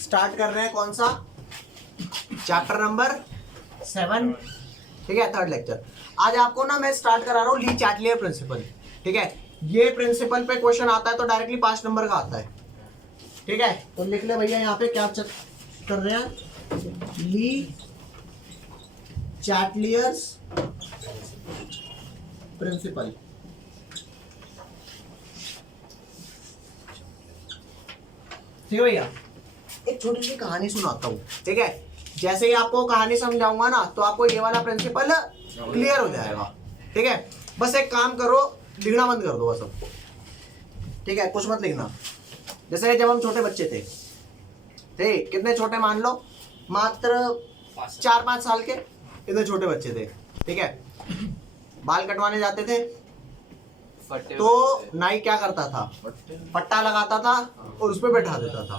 Start कर रहे हैं कौन सा चैप्टर नंबर 7, ठीक है, थर्ड लेक्चर। आज आपको ना मैं स्टार्ट करा रहा हूँ ली चैटलियर प्रिंसिपल, ठीक है। ये प्रिंसिपल पे क्वेश्चन आता है तो डायरेक्टली 5 नंबर का आता है, ठीक है। तो लिख ले भैया यहाँ पे क्या कर रहे हैं, ली चैटलियर्स प्रिंसिपल। ठीक है भैया, एक छोटी सी कहानी सुनाता हूँ, ठीक है। जैसे ही आपको कहानी समझाऊंगा ना तो आपको ये वाला प्रिंसिपल क्लियर हो जाएगा, ठीक है। बस एक काम करो, लिखना बंद कर दो बस सबको, ठीक है, कुछ मत लिखना। जैसे जब हम छोटे बच्चे थे, ठीक, कितने छोटे मान लो, मात्र 4-5 साल के, इतने छोटे बच्चे थे, ठीक है। बाल कटवाने जाते थे तो नाई क्या करता था, पट्टा लगाता था और उस पर बैठा देता था।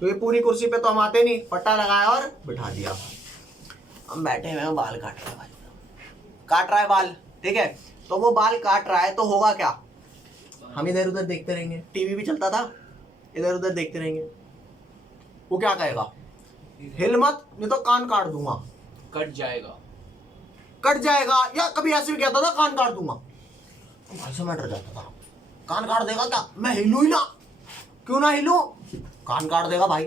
तो ये पूरी कुर्सी पे तो हम आते नहीं, पट्टा लगाया और बिठा दिया। हम बैठे हुए हैं, बाल काट रहे हैं, भाई काट रहा है बाल, ठीक है। तो वो बाल काट रहा है तो होगा क्या, हम इधर उधर देखते रहेंगे, टीवी भी चलता था, इधर उधर देखते रहेंगे। वो क्या कहेगा, हिल मत नहीं तो कान काट दूंगा, कट जाएगा, कट जाएगा, या कभी ऐसे भी कहता था कान काट दूंगा। भाई से मैं डर जाता था, कान काट देगा क्या, मैं हिलू ही ना, क्यों ना हिलू, कान काट देगा भाई।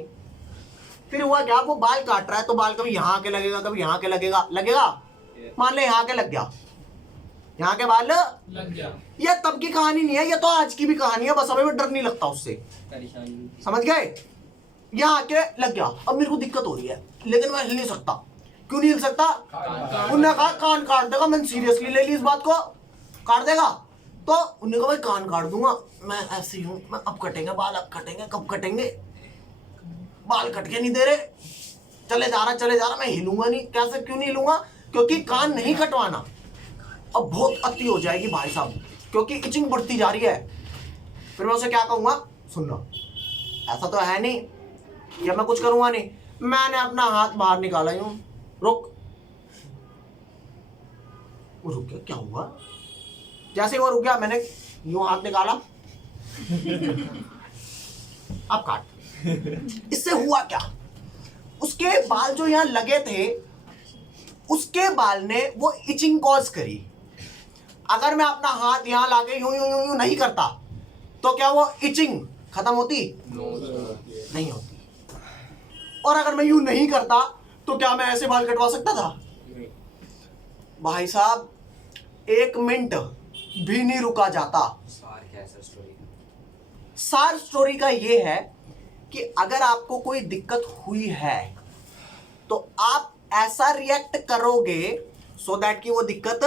फिर हुआ क्या, वो बाल काट रहा है तो बाल कभी यहाँ आके लगेगा, कभी यहाँ के लगेगा, मान ले यहाँ के लग गया, यहाँ के बाल लग गया। ये तब की कहानी नहीं है, ये तो आज की भी कहानी है, बस हमें डर नहीं लगता उससे, समझ गए। यहाँ आके लग गया, अब मेरे को दिक्कत हो रही है लेकिन मैं हिल नहीं सकता। क्यों नहीं हिल सकता, उन्होंने कहा कान काट देगा। मैंने सीरियसली ले ली इस बात को, काट देगा, तो उन्होंने कहा भाई कान काट दूंगा। मैं ऐसे ही हूँ, मैं अब कटेंगे बाल, अब कटेंगे, कब कटेंगे, बाल कट के नहीं दे रहे, चले जा रहा, मैं हिलूंगा नहीं। कैसे, क्यों नहीं हिलूंगा, क्योंकि कान नहीं कटवाना, अब बहुत अति हो जाएगी भाई साहब, क्योंकि इचिंग बढ़ती जा रही है। फिर मैं उसे क्या कहूंगा, सुनना, ऐसा तो है नहीं या मैं कुछ करूंगा नहीं। मैंने अपना हाथ बाहर निकाला, यूं रुक, वो रुक गया, क्या हुआ, जैसे ही वो रुक गया मैंने यूं हाथ निकाला, अब काट। इससे हुआ क्या, उसके बाल जो यहां लगे थे, उसके बाल ने वो इचिंग कॉज करी। अगर मैं अपना हाथ यहां लाके यूं यूं यूं यूं नहीं करता तो क्या वो इचिंग खत्म होती, नहीं होती। और अगर मैं यूं नहीं करता तो क्या मैं ऐसे बाल कटवा सकता था, भाई साहब 1 मिनट भी नहीं रुका जाता। सार स्टोरी का ये है कि अगर आपको कोई दिक्कत हुई है तो आप ऐसा रिएक्ट करोगे सो दैट कि वो दिक्कत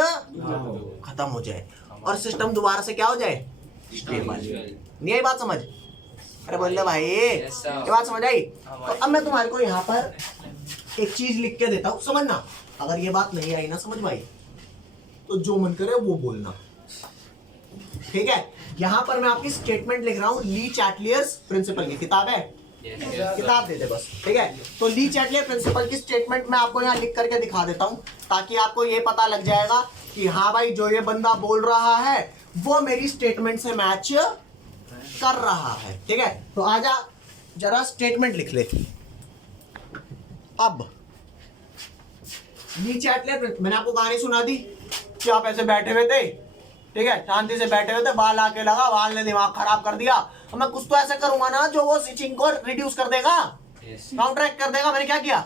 खत्म हो जाए और सिस्टम दोबारा से क्या हो जाए, स्टेबल। नहीं आई बात समझ, अरे बोल ले भाई, ये बात समझ आई। तो अब मैं तुम्हारे को यहाँ पर एक चीज लिख के देता हूँ, समझना। अगर ये बात नहीं आई ना समझ भाई, तो जो मन करे वो बोलना, ठीक है। यहाँ पर मैं आपकी स्टेटमेंट लिख रहा हूँ, ली चैटलियर्स प्रिंसिपल की किताब है, किताब दे दे बस, ठीक है। तो ली चैटलियर प्रिंसिपल की स्टेटमेंट मैं आपको यहाँ लिख करके दिखा देता हूँ, ताकि आपको ये पता लग जाएगा कि हाँ भाई जो ये बंदा बोल रहा है वो मेरी स्टेटमेंट से मैच कर रहा है, ठीक है। तो आजा जरा स्टेटमेंट लिख ले। अब ली चैटलियर, मैंने आपको कहानी सुना दी कि आप ऐसे बैठे हुए थे, ठीक है, शांति से बैठे हुए थे, बाल आके लगा, बाल ने दिमाग खराब कर दिया। और मैं कुछ तो ऐसा करूंगा ना जो वो इचिंग को रिड्यूस कर देगा, काउंटरैक्ट कर देगा। मैंने क्या किया,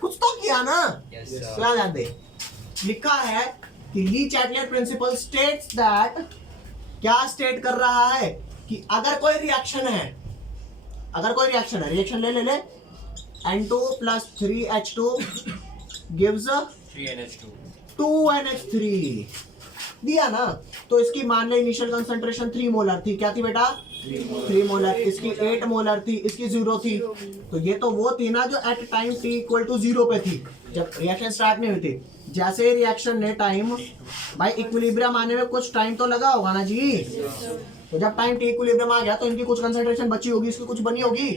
कुछ तो किया ना, क्या ध्यान दे। लिखा है कि ली चैटलियर प्रिंसिपल स्टेट्स दैट, क्या स्टेट कर रहा है कि अगर कोई रिएक्शन है, रिएक्शन ले N2 + 3H2 gives 2NH3 दिया ना। तो इसकी मान ले इनिशियल कंसंट्रेशन 3 मोलर थी, क्या थी बेटा, 3 मोलर। इसकी 8 मोलर थी, इसकी 0 थी। तो ये तो वो थी ना जो एट टाइम t = 0 पे थी, जब रिएक्शन स्टार्ट नहीं हुई थी। जैसे ही रिएक्शन ने टाइम, भाई इक्विलिब्रियम आने में कुछ टाइम तो लगा होगा ना जी। तो जब टाइम t इक्विलिब्रियम आ गया तो इनकी कुछ कंसंट्रेशन बची होगी, इसकी कुछ बनी होगी।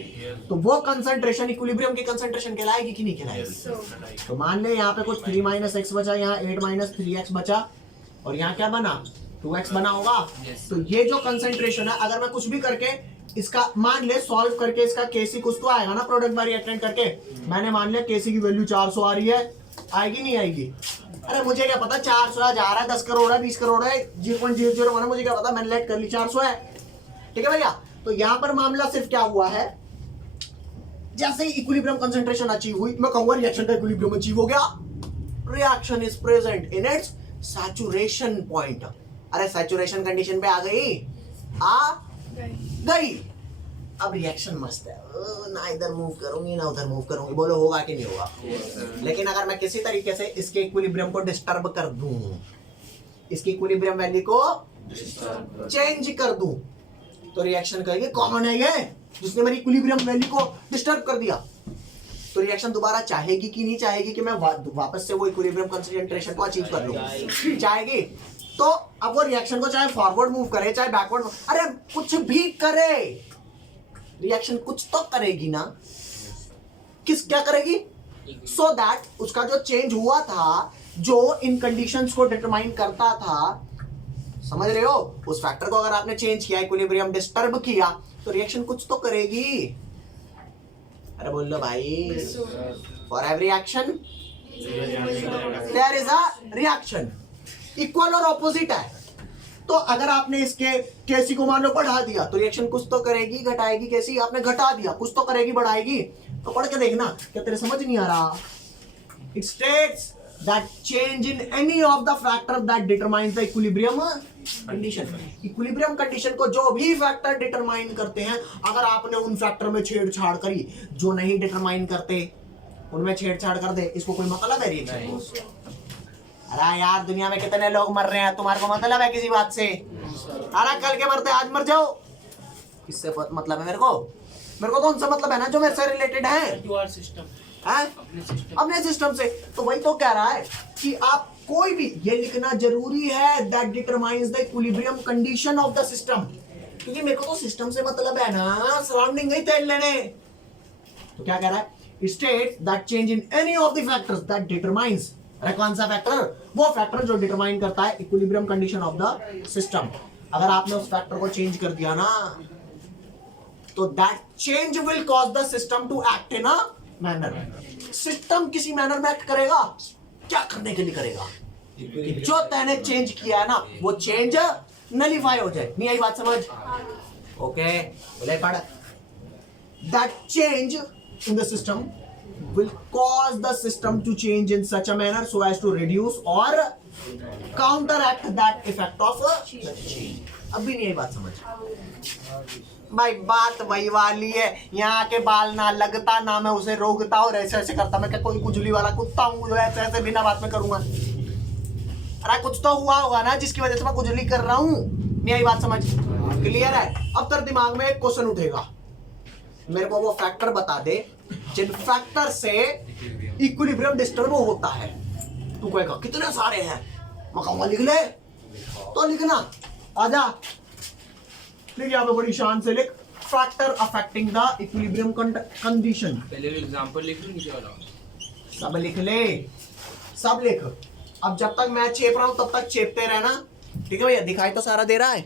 तो वो कंसंट्रेशन इक्विलिब्रियम की कंसंट्रेशन कहलाएगी कि नहीं कहलाएगी। तो मान ले यहाँ पे कुछ 3 - x बचा, यहाँ 8 - 3x बचा, और यहाँ क्या बना, 2x बना होगा। Yes. तो ये जो कंसेंट्रेशन है, अगर मैं कुछ भी करके इसका मान ले सॉल्व करके इसका केसी कुछ तो आएगा ना प्रोडक्ट बाय रिएक्टेंट करके। मैंने मान लिया केसी की वैल्यू 400 आ रही है, आएगी नहीं आएगी? अरे मुझे क्या पता 400 जा रहा है, 10 करोड़ है, 20 करोड़ है, 0.001 है, मुझे क्या पता, मैंने लेट कर ली 400 है। ठीक है भैया। तो यहां पर मामला सिर्फ क्या हुआ है, जैसे ही इक्विलिब्रियम कंसंट्रेशन अचीव हुई, मैं कहूंगा रिएक्शन का इक्विलिब्रियम अचीव हो गया, reaction is present in its saturation point. अरे सैचुरेशन कंडीशन पे आ गई। अब रिएक्शन मस्त है, ना इधर मूव करूंगी ना उधर मूव करूंगी, बोलो होगा कि नहीं होगा? लेकिन अगर मैं किसी तरीके से इसके इक्विलिब्रियम को डिस्टर्ब कर दूं, इसकी इक्विलिब्रियम वैल्यू को चेंज कर दूं, तो रिएक्शन करेगी कॉमन है ये, जिसने मेरी इक्विलिब्रियम वैल्यू को डिस्टर्ब कर दिया। तो रिएक्शन दोबारा चाहेगी कि नहीं चाहेगी कि मैं वापस से वो इक्विलिब्रियम कंसंट्रेशन को अचीव कर लूं? चाहेगी। तो अब वो रिएक्शन को चाहे फॉरवर्ड मूव करे चाहे बैकवर्ड, अरे कुछ भी करे, रिएक्शन कुछ तो करेगी ना। क्या करेगी? सो दैट उसका जो चेंज हुआ था, जो इन कंडीशंस को डिटरमाइन करता था, समझ रहे हो, उस फैक्टर को अगर आपने चेंज किया, इक्विलिब्रियम डिस्टर्ब किया, तो रिएक्शन कुछ तो करेगी। अरे बोल लो भाई, for every action there is a reaction. Equal और ऑपोजिट है। तो अगर आपने इसके केसी को मान लो बढ़ा दिया, तो रिएक्शन कुछ तो करेगी, घटाएगी। केसी आपने घटा दिया, कुछ तो करेगी, बढ़ाएगी। तो पढ़ के देखना, क्या तेरे समझ नहीं आ रहा? It states that change in any of the factor that determines the equilibrium condition. Equilibrium condition को जो भी फैक्टर डिटरमाइन करते हैं, अगर आपने उन फैक्टर में छेड़छाड़ करी, जो नहीं डिटरमाइन करते उनमें छेड़छाड़ कर दे, इसको कोई मतलब है रिएक्शन? अरे यार दुनिया में कितने लोग मर रहे हैं, तुम्हारे को मतलब है किसी बात से? अरे कल के मरते आज मर जाओ, किससे मतलब है मेरे को? मेरे को तो उनसे मतलब है ना जो मेरे से रिलेटेड है, अपने सिस्टम से। तो वही तो कह रहा है कि आप कोई भी, ये लिखना जरूरी है, that determines the equilibrium condition of the system, क्योंकि मेरे को तो सिस्टम से मतलब है ना, सराउंडिंग नहीं तेल लेने। तो क्या कह रहा है? State that change in any of the factors that determines, कौन सा फैक्टर? वो फैक्टर जो डिटरमाइन करता है equilibrium condition of the system. अगर आपने उस फैक्टर को चेंज कर दिया ना, तो that change will cause the system to act in a manner. System किसी मैनर में एक्ट करेगा, क्या करने के लिए करेगा? कि जो तैने चेंज किया है ना, वो चेंज नलीफाई हो जाए। नहीं आई बात समझ? ओके, बोले पढ़। That change in the system will cause the system to change in such a manner so as to reduce or counteract that effect of a change. अभी नहीं ये बात समझ भाई, बात वही वाली है। यहाँ के बाल ना लगता, ना मैं उसे रोकता और ऐसे ऐसे करता, मैं क्या कोई कुजली वाला कुत्ता हूँ जो ऐसे ऐसे बिना बात में करूंगा? अरे कुछ तो हुआ होगा ना जिसकी वजह से मैं कुजली कर रहा हूँ। नहीं आई बात समझ? क्लियर है? अब तेरे दिमाग में एक क्वेश्चन उठेगा, मेरे को वो फैक्टर बता दे जिन फैक्टर से इक्विलिब्रियम डिस्टर्ब होता है। तू कहेगा कितने सारे हैं, मैं कहूंगा लिख ले। तो लिखना, आजा लिख, यहाँ पे बड़ी शान से लिख, factor affecting the equilibrium condition. पहले एग्जांपल लिख लूं, मुझे वाला सब लिख ले, सब लिख। अब जब तक मैं चेप रहा हूं तब तक चेपते रहना, ठीक है भैया? दिखाई तो सारा दे रहा है,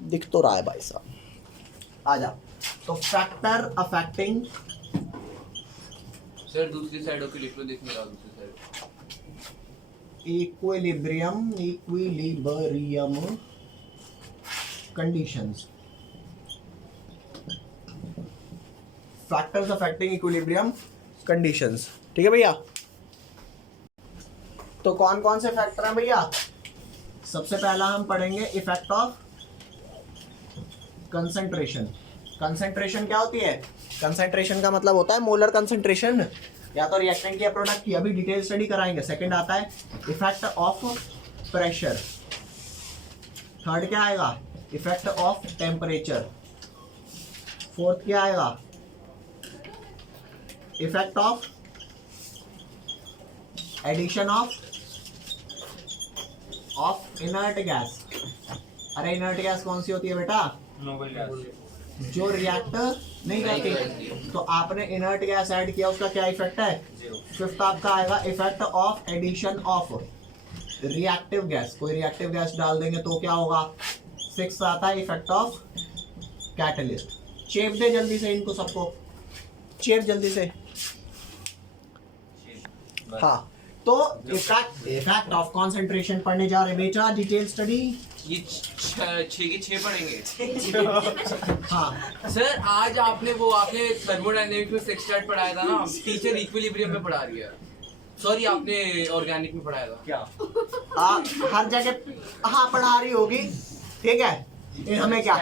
दिख तो रहा है भाई साहब। आजा। तो फैक्टर अफेक्टिंग, सर दूसरी साइड की लिख लो, देख मेरा दूसरी side. Equilibrium conditions, factors affecting equilibrium conditions. ठीक है भैया? तो कौन कौन से फैक्टर हैं भैया? सबसे पहला हम पढ़ेंगे इफेक्ट ऑफ कंसंट्रेशन। कंसंट्रेशन क्या होती है? कंसंट्रेशन का मतलब होता है मोलर कंसंट्रेशन, या तो रिएक्टेंट की या प्रोडक्ट की, अभी डिटेल स्टडी कराएंगे। सेकंड आता है इफेक्ट ऑफ प्रेशर। थर्ड क्या आएगा? Effect of temperature. फोर्थ क्या आएगा? Effect of addition of inert gas. अरे इनर्ट गैस कौन सी होती है बेटा? नोबल गैस, जो रिएक्ट नहीं करती। तो आपने इनर्ट गैस ऐड किया, उसका क्या इफेक्ट है? फिफ्थ आपका आएगा effect of addition of reactive gas, कोई रिएक्टिव गैस डाल देंगे तो क्या होगा? 6 आता है इफेक्ट ऑफ कैटलिस्ट। चेप दे जल्दी से इनको सबको, चेप जल्दी से। हाँ, तो इफेक्ट ऑफ कंसंट्रेशन पढ़ने जा रहे हैं बेटा, डिटेल स्टडी। ये 6 के 6 पढ़ेंगे। हाँ सर आज आपने थर्मोडायनेमिक्स में सेक्स चार्ट पढ़ाया था ना, टीचर इक्विलिब्रियम में पढ़ा रही है। सॉरी, आपने ऑर्गेनिक में पढ़ाया था क्या? हर जगह हाँ पढ़ा रही होगी, ठीक है। ये हमें क्या,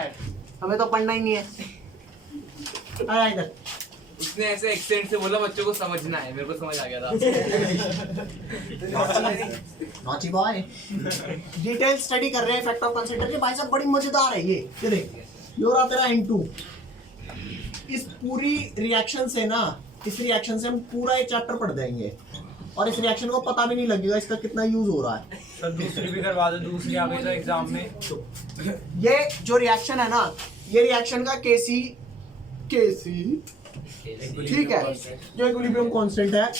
हमें तो पढ़ना ही नहीं है। आया इधर। उसने ऐसे एक्सेंट से बोला बच्चों को समझना है, मेरे को समझ आ गया था। Naughty boy. डिटेल स्टडी कर रहे हैं इफेक्ट ऑफ कंसंट्रेशन। भाई साहब बड़ी मजेदार है ये देख, ये रहा तेरा N2। इस पूरी रिएक्शन से ना, इस रिएक्शन से हम पूरा ये चैप्टर पढ़ देंगे और इस रिएक्शन को पता भी नहीं लगेगा इसका कितना यूज हो रहा है। सर दूसरी भी करवा दो, दूसरी आ गई था एग्जाम में। ये जो रिएक्शन है ना, ये रिएक्शन का केसी ठीक है, जो इक्विलिब्रियम कांस्टेंट है,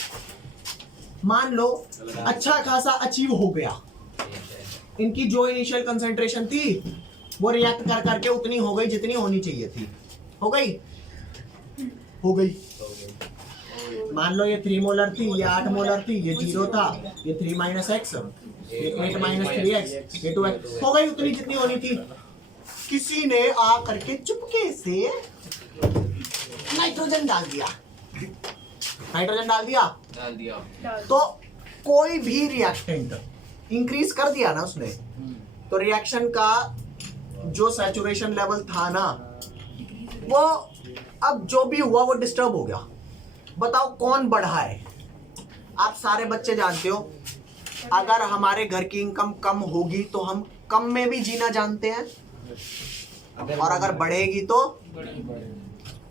मान लो अच्छा खासा अचीव हो गया। इनकी जो इनिशियल कंसंट्रेशन थी वो रिएक्ट कर करके उतनी हो गई जितनी होनी चाहिए थी। हो गई। मान लो ये 3 मोलर थी, ये 8 मोलर थी, ये 0 था, ये 3 - x, ये 8 - 3x, ये 2x। हो गई उतनी जितनी होनी थी। किसी ने आ करके चुपके से नाइट्रोजन डाल दिया, डाल दिया। तो कोई भी रिएक्टेंट इंक्रीज कर दिया ना उसने, तो रिएक्शन का जो सैचुरेशन लेवल था ना, वो अब जो भी हुआ वो डिस्टर्ब हो गया। बताओ कौन बढ़ा है? आप सारे बच्चे जानते हो, अगर हमारे घर की इनकम कम होगी तो हम कम में भी जीना जानते हैं, और अगर बढ़ेगी तो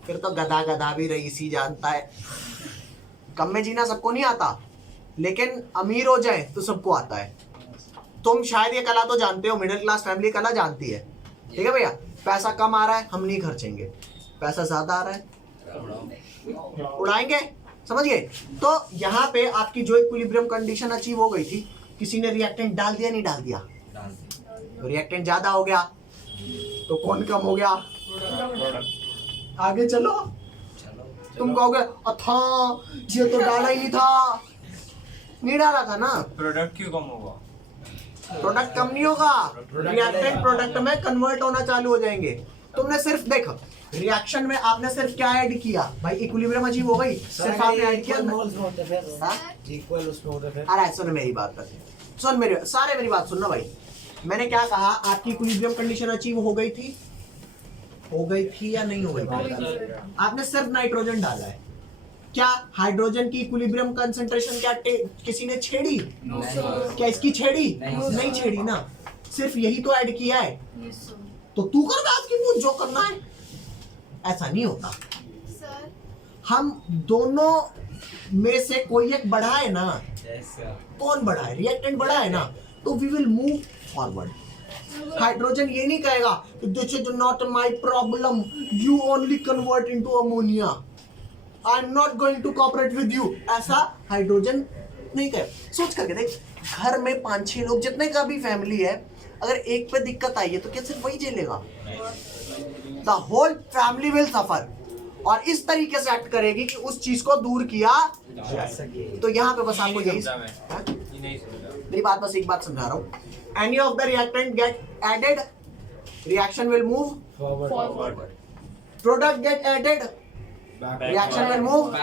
फिर तो गधा भी रईस ही जानता है। कम में जीना सबको नहीं आता, लेकिन अमीर हो जाए तो सबको आता है। तुम शायद ये कला तो जानते हो, मिडिल क्लास फैमिली कला जानती है, ठीक है भैया। पैसा कम आ रहा है, हम नहीं खर्चेंगे, पैसा ज्यादा आ रहा है उड़ाएंगे, समझ गए। तो यहाँ पे आपकी जो इक्विलिब्रियम कंडीशन अचीव हो गई थी, किसी ने रिएक्टेंट डाल दिया, नहीं डाल दिया? तो रिएक्टेंट ज्यादा हो गया तो कौन कम हो गया? आगे चलो। तुम कहोगे अथा ये तो डाला ही नहीं था, नहीं डाला था ना। प्रोडक्ट क्यों कम होगा? प्रोडक्ट कम नहीं होगा, रिएक्टेंट प्रोडक्ट में कन्वर्ट होना चालू हो जाएंगे। तुमने सिर्फ देखो रिएक्शन में आपने सिर्फ क्या ऐड किया भाई, इक्विलिब्रियम अचीव हो गई, सिर्फ आपने ऐड किया इक्वल उसमें होते फिर। अरे सुन मेरी बात कर, सुन मेरी बात सुनना भाई। मैंने क्या कहा, आपकी इक्विलिब्रियम कंडीशन अचीव हो गई थी या नहीं हो गई थी? आपने सिर्फ नाइट्रोजन डाला है, क्या हाइड्रोजन की इक्विलिब्रियम कंसंट्रेशन क्या किसी ने छेड़ी? क्या इसकी छेड़ी? नहीं छेड़ी ना, सिर्फ यही तो ऐड किया है। तो तू कर बात की पूछ जो करना है, ऐसा नहीं होता। हम दोनों में से कोई एक बढ़ा है ना, कौन बढ़ा है? रिएक्टेंट बढ़ा है ना, तो we will move forward. Hydrogen ये नहीं कहेगा this is not my problem, you only convert into ammonia, I am not going to cooperate with you. ऐसा हाइड्रोजन नहीं कहे। सोच करके देख, घर में 5-6 लोग जितने का भी फैमिली है, अगर एक पे दिक्कत आई है तो क्या सिर्फ वही झेलेगा? The whole family will suffer, और इस तरीके से एक्ट करेगी कि उस चीज को दूर किया जा सके। तो यहाँ पे बस आपको यही मेरी बात, बस एक बात समझा रहा हूँ। Any of the reactant get added, reaction will move forward. Product get added, reaction will move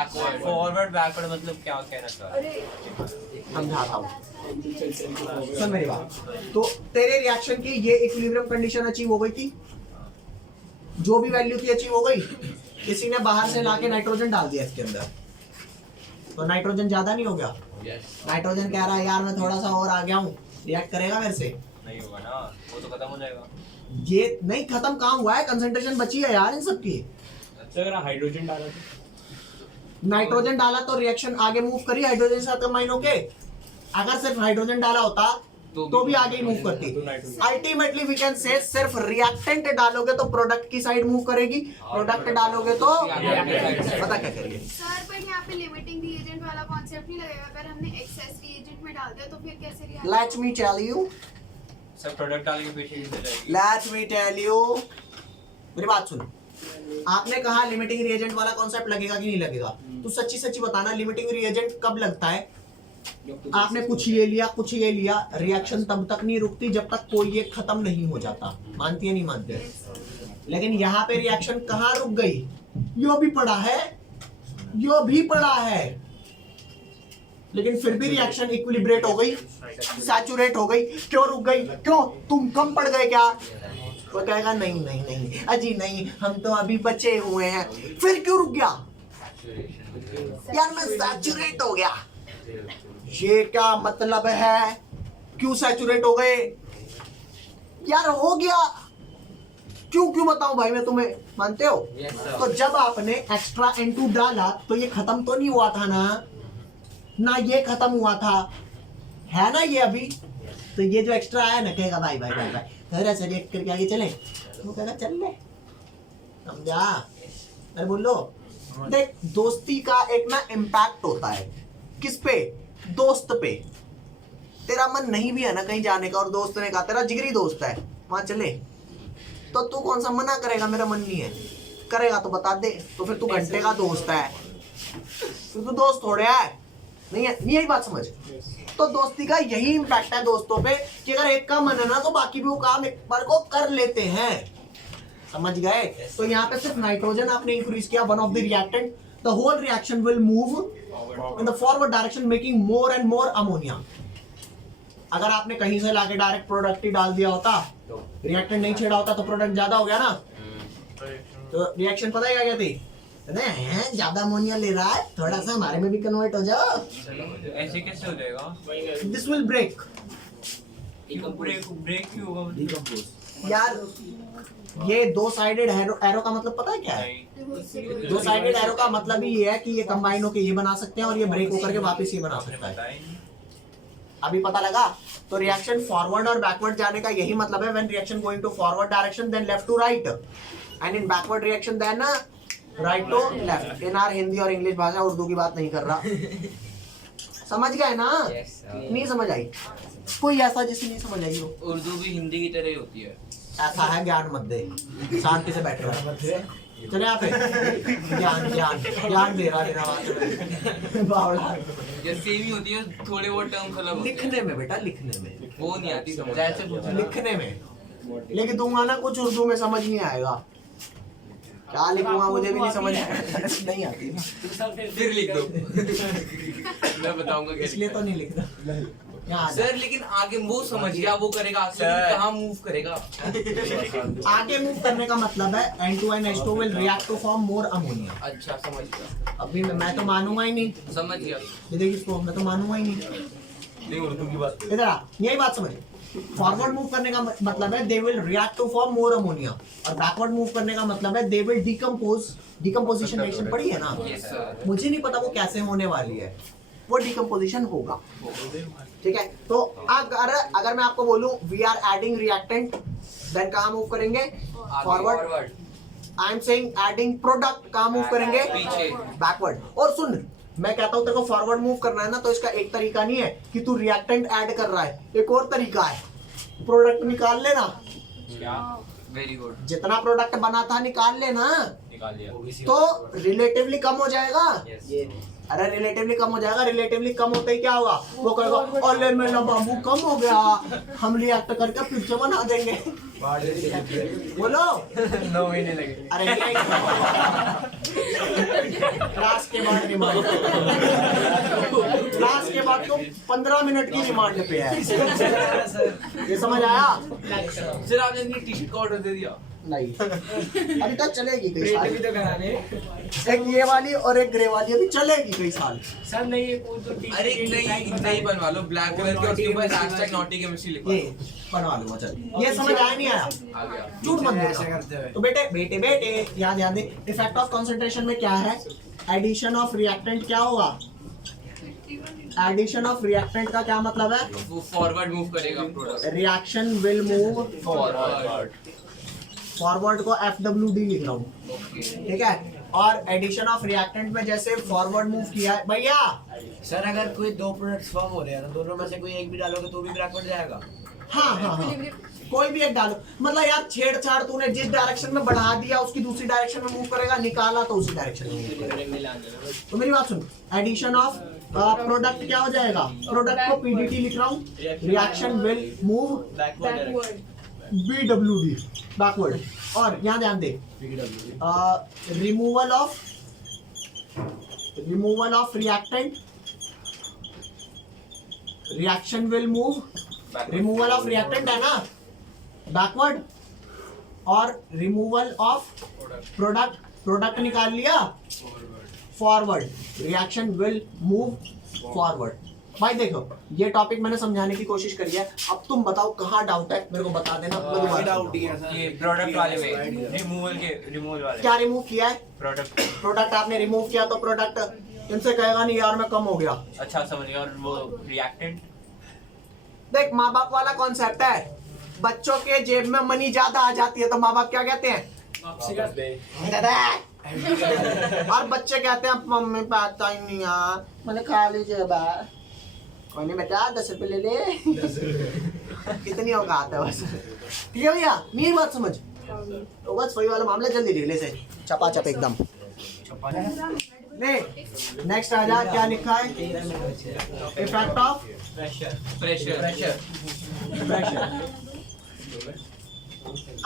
forward backward मतलब क्या कहना चाह रहे हैं? समझाता हूँ, सुन मेरी बात। तो तेरे रिएक्शन की ये इक्विलिब्रियम कंडीशन अचीव हो गई थी, जो भी वैल्यू थी अचीव हो गई। किसी ने बाहर से लाके नाइट्रोजन डाल दिया इसके अंदर, तो नाइट्रोजन ज्यादा नहीं हो गया? नाइट्रोजन कह रहा है यार मैं थोड़ा सा और आ गया हूँ, रिएक्ट करेगा मेरे से? नहीं होगा ना, वो तो खत्म हो जाएगा। ये नहीं खत्म कहाँ हुआ है, कंसंट्रेशन बची है यार इन सबकी। अच्छा अगर हाइड्रोजन डाला तो? नाइट्रोजन डाला तो रिएक्शन आगे मूव करी हाइड्रोजन के साथ कंबाइन होके। अगर सिर्फ हाइड्रोजन डाला होता तो भी आगे ही मूव करती। अल्टीमेटली वी कैन से सिर्फ रिएक्टेंट डालोगे तो प्रोडक्ट की साइड मूव करेगी, प्रोडक्ट डालोगे तो पता क्या करिए। सर पर यहाँ पे लिमिटिंग रिएजेंट वाला कॉन्सेप्ट नहीं लगेगा, अगर हमने एक्सेस रिएजेंट में डाल दिया तो फिर कैसे react? Let me tell you, सब प्रोडक्ट डालने के पीछे किसे जाएगी? लेट मी टेल यू, मेरी बात सुनो। आपने कहा लिमिटिंग रिएजेंट वाला कॉन्सेप्ट लगेगा कि नहीं लगेगा, तो सच्ची सच्ची बताना लिमिटिंग रिएजेंट कब लगता है? आपने कुछ ये लिया कुछ ये लिया, रिएक्शन तब तक नहीं रुकती जब तक कोई एक खत्म नहीं हो जाता। मानती है नहीं मानते? लेकिन यहाँ पे रिएक्शन कहाँ रुक गई? यो भी पड़ा है, यो भी पड़ा है, लेकिन फिर भी रिएक्शन इक्विलिब्रेट हो गई, सैचुरेट हो गई। क्यों रुक गई? क्यों? तुम कम पड़ गए क्या? वो कहेगा नहीं नहीं नहीं अजी नहीं, हम तो अभी बचे हुए हैं। फिर क्यों रुक गया? यार मैं सैचुरेट हो गया। ये क्या मतलब है? क्यों सैचुरेट हो गए? यार हो गया। क्यों बताऊं भाई मैं तुम्हें, मानते हो? तो जब आपने एक्स्ट्रा N2 डाला तो ये खत्म तो नहीं हुआ था ना ये खत्म हुआ था, है ना ये अभी। तो ये जो एक्स्ट्रा आया ना, कहेगा भाई भाई भाई भाई अरे ऐसे रिएक्ट करके आगे चले, वो कहेगा चल ले, समझा? अरे बोलो। देख दोस्ती का एक ना इम्पैक्ट होता है, किस पे? दोस्त पे। तेरा मन नहीं भी है ना कहीं जाने का और दोस्त ने कहा तेरा जिगरी दोस्त है वहां चले, तो तू कौन सा मना करेगा? मेरा मन नहीं है, करेगा तो बता दे। तो फिर तू घंटे का दोस्त है, फिर तू दोस्त थोड़े है, नहीं है, नहीं यही बात समझ। तो दोस्ती का यही इम्पैक्ट है दोस्तों पे कि अगर एक का मन है ना तो बाकी भी वो काम एक बार को कर लेते हैं, समझ गए? तो यहाँ पे सिर्फ नाइट्रोजन आपने इंक्रीज किया, one of the reactant, the whole reaction will move in the forward direction making more and more ammonia। अगर आपने कहीं से लाके डायरेक्ट प्रोडक्ट ही डाल दिया होता, रिएक्टेंट नहीं छेड़ा होता तो प्रोडक्ट ज्यादा हो गया ना। तो रिएक्शन पता है क्या थी? ज्यादा अमोनिया ले रहा है, थोड़ा सा हमारे में भी कन्वर्ट हो जाओ। ऐसे कैसे हो जाएगा? This will break. ब्रेक क्यों होगा? यार ये दो साइडेड एरो का मतलब पता है क्या है? दो साइडेड एरो का मतलब ही ये है कि ये कंबाइन होकर ये बना सकते हैं और ये ब्रेक होकर के वापस ये बना सकता है। अभी पता लगा? तो रिएक्शन फॉरवर्ड और बैकवर्ड जाने का यही मतलब है। When reaction going to forward direction then left to right, and in backward reaction then right to left. In our Hindi और इंग्लिश भाषा, उर्दू की बात नहीं कर रहा। समझ गए ना? नहीं समझ आई? कोई ऐसा जिसकी नहीं समझ आई हो? उर्दू भी हिंदी की तरह ही होती है। ऐसा है, ज्ञान मत दे, शांति से बैठ रहा। चले यहाँ पे ज्ञान ज्ञान ज्ञान दे रहा बावला। ये सेम ही होती है, थोड़े बहुत टर्म्स अलग होते हैं। लिखने में बेटा, लिखने में वो नहीं आती समझ, ऐसे पूछो ना। लिखने में लेकिन दूंगा ना कुछ उर्दू में समझ नहीं आएगा। क्या लिखूंगा मुझे भी नहीं समझ नहीं आती ना। फिर लिख दो मैं बताऊंगा कैसे। इसलिए तो नहीं लिखता सर। लेकिन आगे वो समझ गया, वो करेगा, कहाँ मूव करेगा? आगे मूव करने का मतलब है N2 and H2 will react to form more ammonia। अच्छा समझ गया। अभी मैं तो मानूंगा ही नहीं, समझ गया। ये देखिए इसको, मैं तो मानूंगा ही नहीं। नहीं उर्दू की बात। इधर आ, यही बात समझ। फॉरवर्ड मूव करने का मतलब है they will react to form more ammonia, और बैकवर्ड मूव करने का मतलब है they will decompose. Decomposition reaction पढ़ी है ना? मुझे नहीं पता वो कैसे होने वाली है, वो डिकम्पोजिशन होगा, ठीक है? तो अगर मैं आपको बोलूं we are adding reactant, then कहाँ मूव करेंगे? Forward. I am saying adding product, कहाँ मूव करेंगे? पीछे। बैकवर्ड। और सुन, मैं कहता हूं तेरे को फॉरवर्ड मूव करना है ना, तो इसका एक तरीका नहीं है कि तू रिएक्टेंट ऐड कर रहा है, एक और तरीका है, प्रोडक्ट निकाल लेना। Very good. जितना प्रोडक्ट बना था निकाल लेना, निकाल लिया तो रिलेटिवली कम हो जाएगा। अरे रिलेटिवली कम हो जाएगा। रिलेटिवली कम होते ही क्या होगा? वो कहेगा अरे मेरा बाबू कम हो गया, हम रिएक्ट करके फिर से बना देंगे। बोलो 9 महीने लगे। अरे क्लास के बाद रिमांड, क्लास के बाद तो 15 मिनट की रिमांड पे है। ये समझ आया? सर आपने अपनी टी शर्ट का ऑर्डर दे दिया? नहीं अभी तक चलेगी कई साल। भी तो कराने। एक ये वाली और एक ग्रे वाली अभी चलेगी कई साल। सर नहीं ये वो तो अरे नहीं बनवा लो ब्लैक कलर के, उसके ऊपर हैशटैग नॉटी केमिस्ट्री लिखो। ये बनवा लूंगा। चल ये समझ आया नहीं आया? आ गया। झूठ मत ऐसे करते बोलना। हुए। तो बेटे बेटे बेटे याद याद दे, इफेक्ट ऑफ कंसंट्रेशन में क्या है? एडिशन ऑफ रिएक्टेंट क्या होगा? एडिशन ऑफ रिएक्टेंट का क्या मतलब है? वो फॉरवर्ड मूव करेगा product reaction will move forward. Forward को FWD लिख रहा हूँ, ठीक है। और एडिशन ऑफ रिएक्टेंट में जैसे फॉरवर्ड मूव किया है भैया, सर अगर कोई दो प्रोडक्ट्स फॉर्म हो रहे हैं तो दोनों में से कोई एक भी डालोगे तो भी बैकवर्ड जाएगा। हाँ हाँ हाँ, कोई भी एक डालो, मतलब यार छेड़छाड़ तूने जिस डायरेक्शन में बढ़ा दिया उसकी दूसरी डायरेक्शन में मूव करेगा, निकाला तो उसी डायरेक्शन में मूव करेगा। तो मेरी बात सुन, एडिशन ऑफ प्रोडक्ट क्या हो जाएगा? प्रोडक्ट को PDT लिख रहा हूँ, reaction will move BWD backward. और यहाँ ध्यान दे, removal of reactant, reaction will move, removal of reactant है ना बैकवर्ड, और रिमूवल ऑफ प्रोडक्ट, प्रोडक्ट निकाल लिया forward, reaction will move forward. भाई देखो ये टॉपिक मैंने समझाने की कोशिश करी है, अब तुम बताओ कहाँ डाउट है, मेरे को बता देना। डाउट ही है सर, ये प्रोडक्ट वाले में रिमूवल वाले क्या रिमूव किया है? प्रोडक्ट आपने रिमूव किया तो प्रोडक्ट इनसे कहेगा नहीं यार मैं कम हो गया। अच्छा समझ गया। और वो रिएक्टेंट देख माँ बाप वाला कॉन्सेप्ट है, बच्चों के जेब में मनी ज्यादा आ जाती है तो माँ बाप क्या कहते हैं? और बच्चे कहते हैं मम्मी पता ही नहीं यार, मैंने खा लीजिए कोई नहीं बेटा 10 रुपए ले ले। कितनी औकात है बस, ठीक है भैया, नहीं बात समझ। तो बस वही वाला मामला, जल्दी ले ले से चपाचप एकदम। नहीं नेक्स्ट आ जा, क्या लिखा है? Effect of pressure.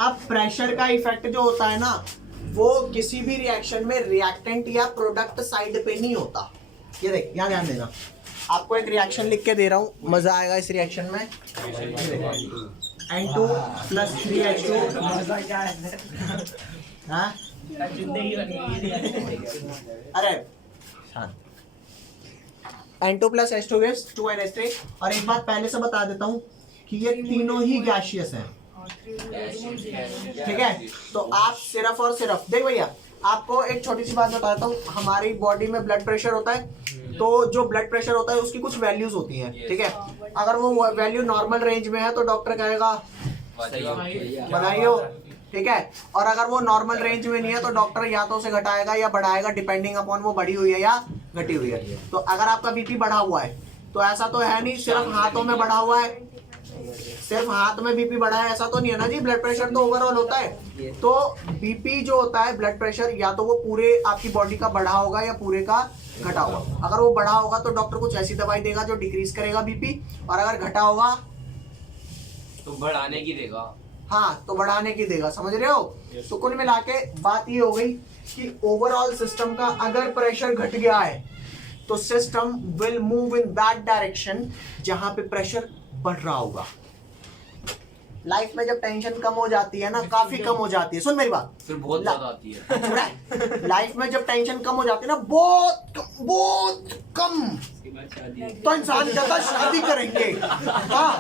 अब प्रेशर का इफेक्ट जो होता है ना, वो किसी भी रिएक्शन में रिएक्टेंट या प्रोडक्ट साइड पे नहीं होता। ये देख यहाँ ध्यान देना, आपको एक रिएक्शन लिख के दे रहा हूँ, मजा आएगा इस रिएक्शन में। N2 + 3H2 हाँ? अरे N2 + H2 gives 2NH3। और एक बात पहले से बता देता हूँ कि ये तीनों ही गैसियस हैं, ठीक है। तो आप सिर्फ और सिर्फ देख भैया, आपको एक छोटी सी बात बताता हूँ, हमारी बॉडी में ब्लड प्रेशर होता है, तो जो ब्लड प्रेशर होता है उसकी कुछ वैल्यूज होती हैं, ठीक है। अगर वो वैल्यू नॉर्मल रेंज में है तो डॉक्टर कहेगा बनाइयो, ठीक है। और अगर वो नॉर्मल रेंज में नहीं है तो डॉक्टर या तो उसे घटाएगा या बढ़ाएगा, डिपेंडिंग अपॉन वो बढ़ी हुई है या घटी हुई है। तो अगर आपका बीपी बढ़ा हुआ है तो ऐसा तो है नहीं सिर्फ हाथों में बढ़ा हुआ है, सिर्फ हाथ में बीपी बढ़ा है ऐसा तो नहीं है ना जी। ब्लड प्रेशर तो ओवरऑल होता है। तो बीपी जो होता है ब्लड प्रेशर, या तो वो पूरे आपकी बॉडी का बढ़ा होगा या पूरे का घटा होगा। अगर वो बढ़ा होगा तो डॉक्टर कुछ ऐसी दवाई देगा जो डिक्रीज करेगा बीपी, और अगर घटा होगा तो बढ़ाने की देगा। हाँ तो बढ़ाने की देगा, समझ रहे हो। तो कुल मिला के बात ये हो गई कि ओवरऑल सिस्टम का अगर प्रेशर घट गया है तो system will move in that direction जहां पे प्रेशर बढ़ रहा होगा। लाइफ में जब टेंशन कम हो जाती है ना, काफी कम हो जाती है, सुन मेरी बात, फिर बहुत ज्यादा आती है। लाइफ में जब टेंशन कम हो जाती है ना, बहुत कम, तो इंसान कहता शादी करेंगे, हाँ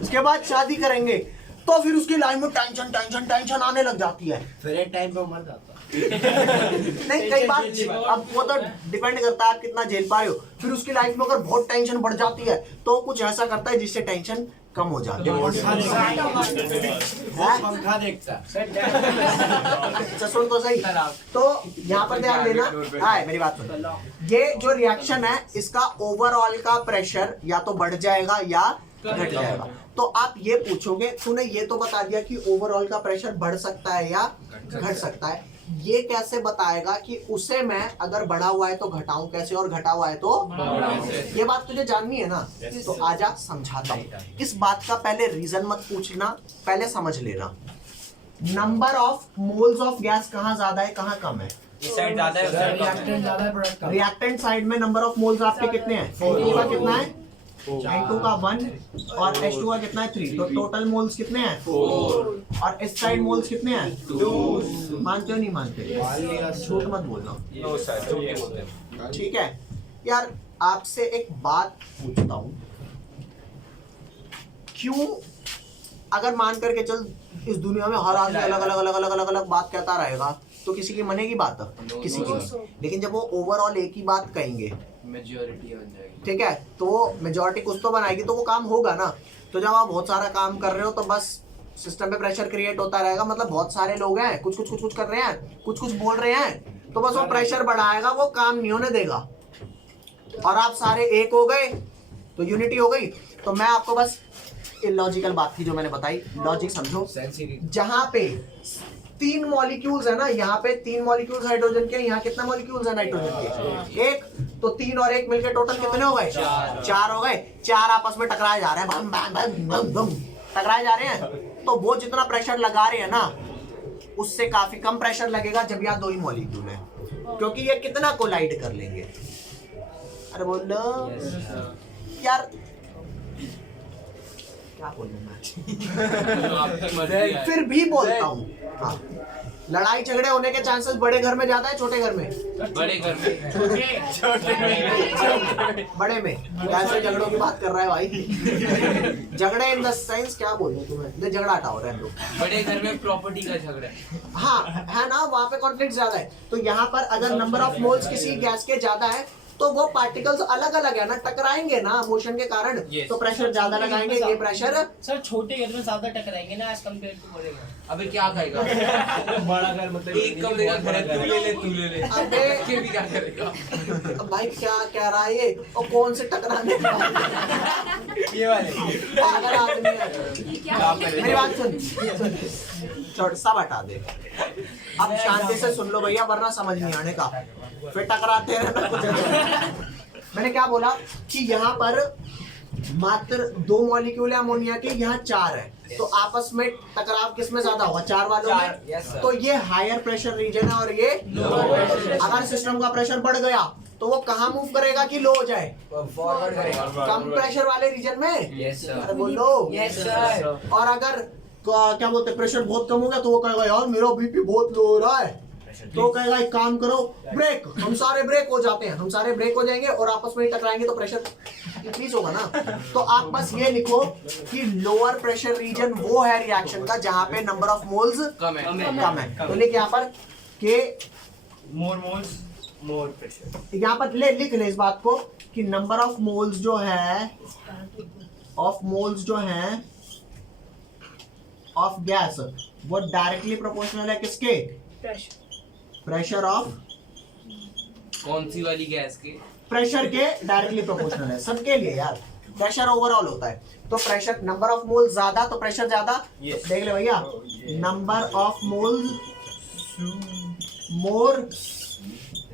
उसके बाद शादी करेंगे, तो फिर उसकी लाइफ में टेंशन आने लग जाती है, फिर एक टाइम पे मर जाता नहीं कई बार। अब वो तो डिपेंड करता है आप कितना झेल पाए हो। फिर उसकी लाइफ में अगर बहुत टेंशन बढ़ जाती है तो कुछ ऐसा करता है जिससे टेंशन कम हो जाती है। पंखा देखता सुन तो सही, तो यहाँ पर ध्यान देना। हाँ मेरी बात सुन, ये जो रिएक्शन है इसका ओवरऑल का प्रेशर या तो बढ़ जाएगा या घट जाएगा। तो आप ये पूछोगे तूने ये तो बता दिया कि ओवरऑल का प्रेशर बढ़ सकता है या घट सकता है, ये कैसे बताएगा कि उसे मैं अगर बढ़ा हुआ है तो घटाऊं कैसे और घटा हुआ है तो ये बात तुझे जाननी है ना। तो आजा समझाता हूँ। इस बात का पहले रीजन मत पूछना, पहले समझ लेना। Number of moles of gas कहाँ ज्यादा है कहाँ कम है? इस साइड ज्यादा है, उस साइड कम है। रिएक्टेंट ज्यादा है, प्रोडक्ट कम। रिएक्टेंट साइड में नंबर ऑफ मोल्स आपके कितने हैं? N2 का कितना है? N2 का 1 और H2 का कितना है? 3। तो टोटल मोल्स कितने हैं? 4। और इस साइड मोल्स कितने हैं? 2। मानते हो नहीं मानते? झूठ मत बोलना। नो सर, झूठ नहीं बोलते। ठीक है यार, आपसे एक बात पूछता हूँ, क्यों अगर मान करके चल इस दुनिया में हर आदमी अलग अलग बात कहता रहेगा तो किसी की मनेगी बात? किसी की नहीं। लेकिन जब वो ओवरऑल एक ही बात कहेंगे मेजॉरिटी बन जाएगी। ठीक है, तो वो मेजोरिटी कुछ तो बनाएगी तो वो काम होगा ना। तो जब आप बहुत सारा काम कर रहे हो तो बस सिस्टम पे प्रेशर क्रिएट होता रहेगा, मतलब बहुत सारे लोग हैं, कुछ कुछ कर रहे हैं, कुछ बोल रहे हैं, तो बस वो प्रेशर बढ़ाएगा, वो काम नहीं होने देगा। और आप सारे एक हो गए तो यूनिटी हो गई। तो मैं आपको बस इलॉजिकल बात थी जो मैंने बताई, लॉजिक समझो। जहां पे 3 मॉलिक्यूल्स है ना, यहाँ पे 3 मॉलिक्यूल्स हाइड्रोजन के, यहाँ कितना मॉलिक्यूल्स है नाइट्रोजन के? 1। तो 3 और 1 मिलकर टोटल कितने हो गए? 4 हो गए। 4 आपस में टकराए जा रहे हैं, बम बम बम बम बम टकराए जा रहे हैं। तो वो जितना प्रेशर लगा रहे हैं ना, उससे काफी कम प्रेशर लगेगा जब यहाँ 2 ही मॉलिक्यूल है, क्योंकि ये कितना कोलाइड कर लेंगे। अरे बोलो यार, क्या बोलूं मैं? आपकी मर्जी है। फिर भी बोलता हूँ, हाँ, लड़ाई झगड़े होने के चांसेस बड़े घर में ज्यादा है छोटे घर में? बड़े घर में। बड़े में कैसे झगड़ों की बात कर रहा है भाई? झगड़े इन द सेंस क्या बोलूं तुम्हें, झगड़ा हटाओ रहे हम लोग। बड़े घर में प्रॉपर्टी का झगड़ा है। हाँ है ना, वहाँ पे कॉन्फ्लिक्ट ज्यादा है। तो यहाँ पर अगर नंबर ऑफ मोल्स किसी गैस के ज्यादा है तो वो पार्टिकल्स अलग अलग है ना, टकराएंगे ना मोशन के कारण। तो प्रेशर ज्यादा लगाएंगे, ये प्रेशर सर छोटे घर में ज्यादा टकराएंगे ना एज कम्पेयर टू बड़े घर। अबे क्या कहेगा? बड़ा घर मतलब एक कमरे का घर है, तू ले ले। अबे फिर भी क्या करेगा? भाई क्या कह रहा है ये, और कौन से टकराने ये वाले पागल आदमी है। मेरी बात सुन, छोड़ सब हटा दे, अब शांति से सुन लो भैया, वरना समझ नहीं आने का, फिर टकराते रहना कुछ। मैंने क्या बोला कि यहाँ पर मात्र 2 मॉलिक्यूल है अमोनिया के, यहाँ 4 है, तो आपस में टकराव किसमें ज्यादा होगा? 4 वालों में। तो ये हायर प्रेशर रीजन है और ये अगर सिस्टम का प्रेशर बढ़ गया तो वो कहाँ मूव करेगा कि लो हो जाए? फॉरवर्ड करेगा। कम प्रेशर वाले रीजन में। Yes sir. अरे बोलो। Yes sir. और अगर क्या बोलते प्रेशर बहुत कम हो गया तो वो कहेगा यार मेरा बीपी बहुत लो हो रहा है, तो कहेगा एक काम करो ब्रेक, हम सारे ब्रेक हो जाते हैं, हम सारे ब्रेक हो जाएंगे और आपस में टकराएंगे तो प्रेशर इंक्रीज होगा ना। तो आप बस ये लिखो कि लोअर प्रेशर रीजन वो है रिएक्शन का जहां पे नंबर ऑफ मोल्स कम है। तो लिख यहाँ पर के मोर मोल्स मोर प्रेशर। यहाँ पर लिख ले इस बात को कि नंबर ऑफ मोल्स जो है ऑफ गैस वो डायरेक्टली प्रोपोर्शनल है किसके? प्रेशर ऑफ कौन सी वाली गैस के? प्रेशर के डायरेक्टली प्रोपोर्शनल है सबके लिए यार, प्रेशर ओवरऑल होता है। तो प्रेशर नंबर ऑफ मोल्स ज्यादा तो प्रेशर ज्यादा। Yes. देख ले भैया, number of moles more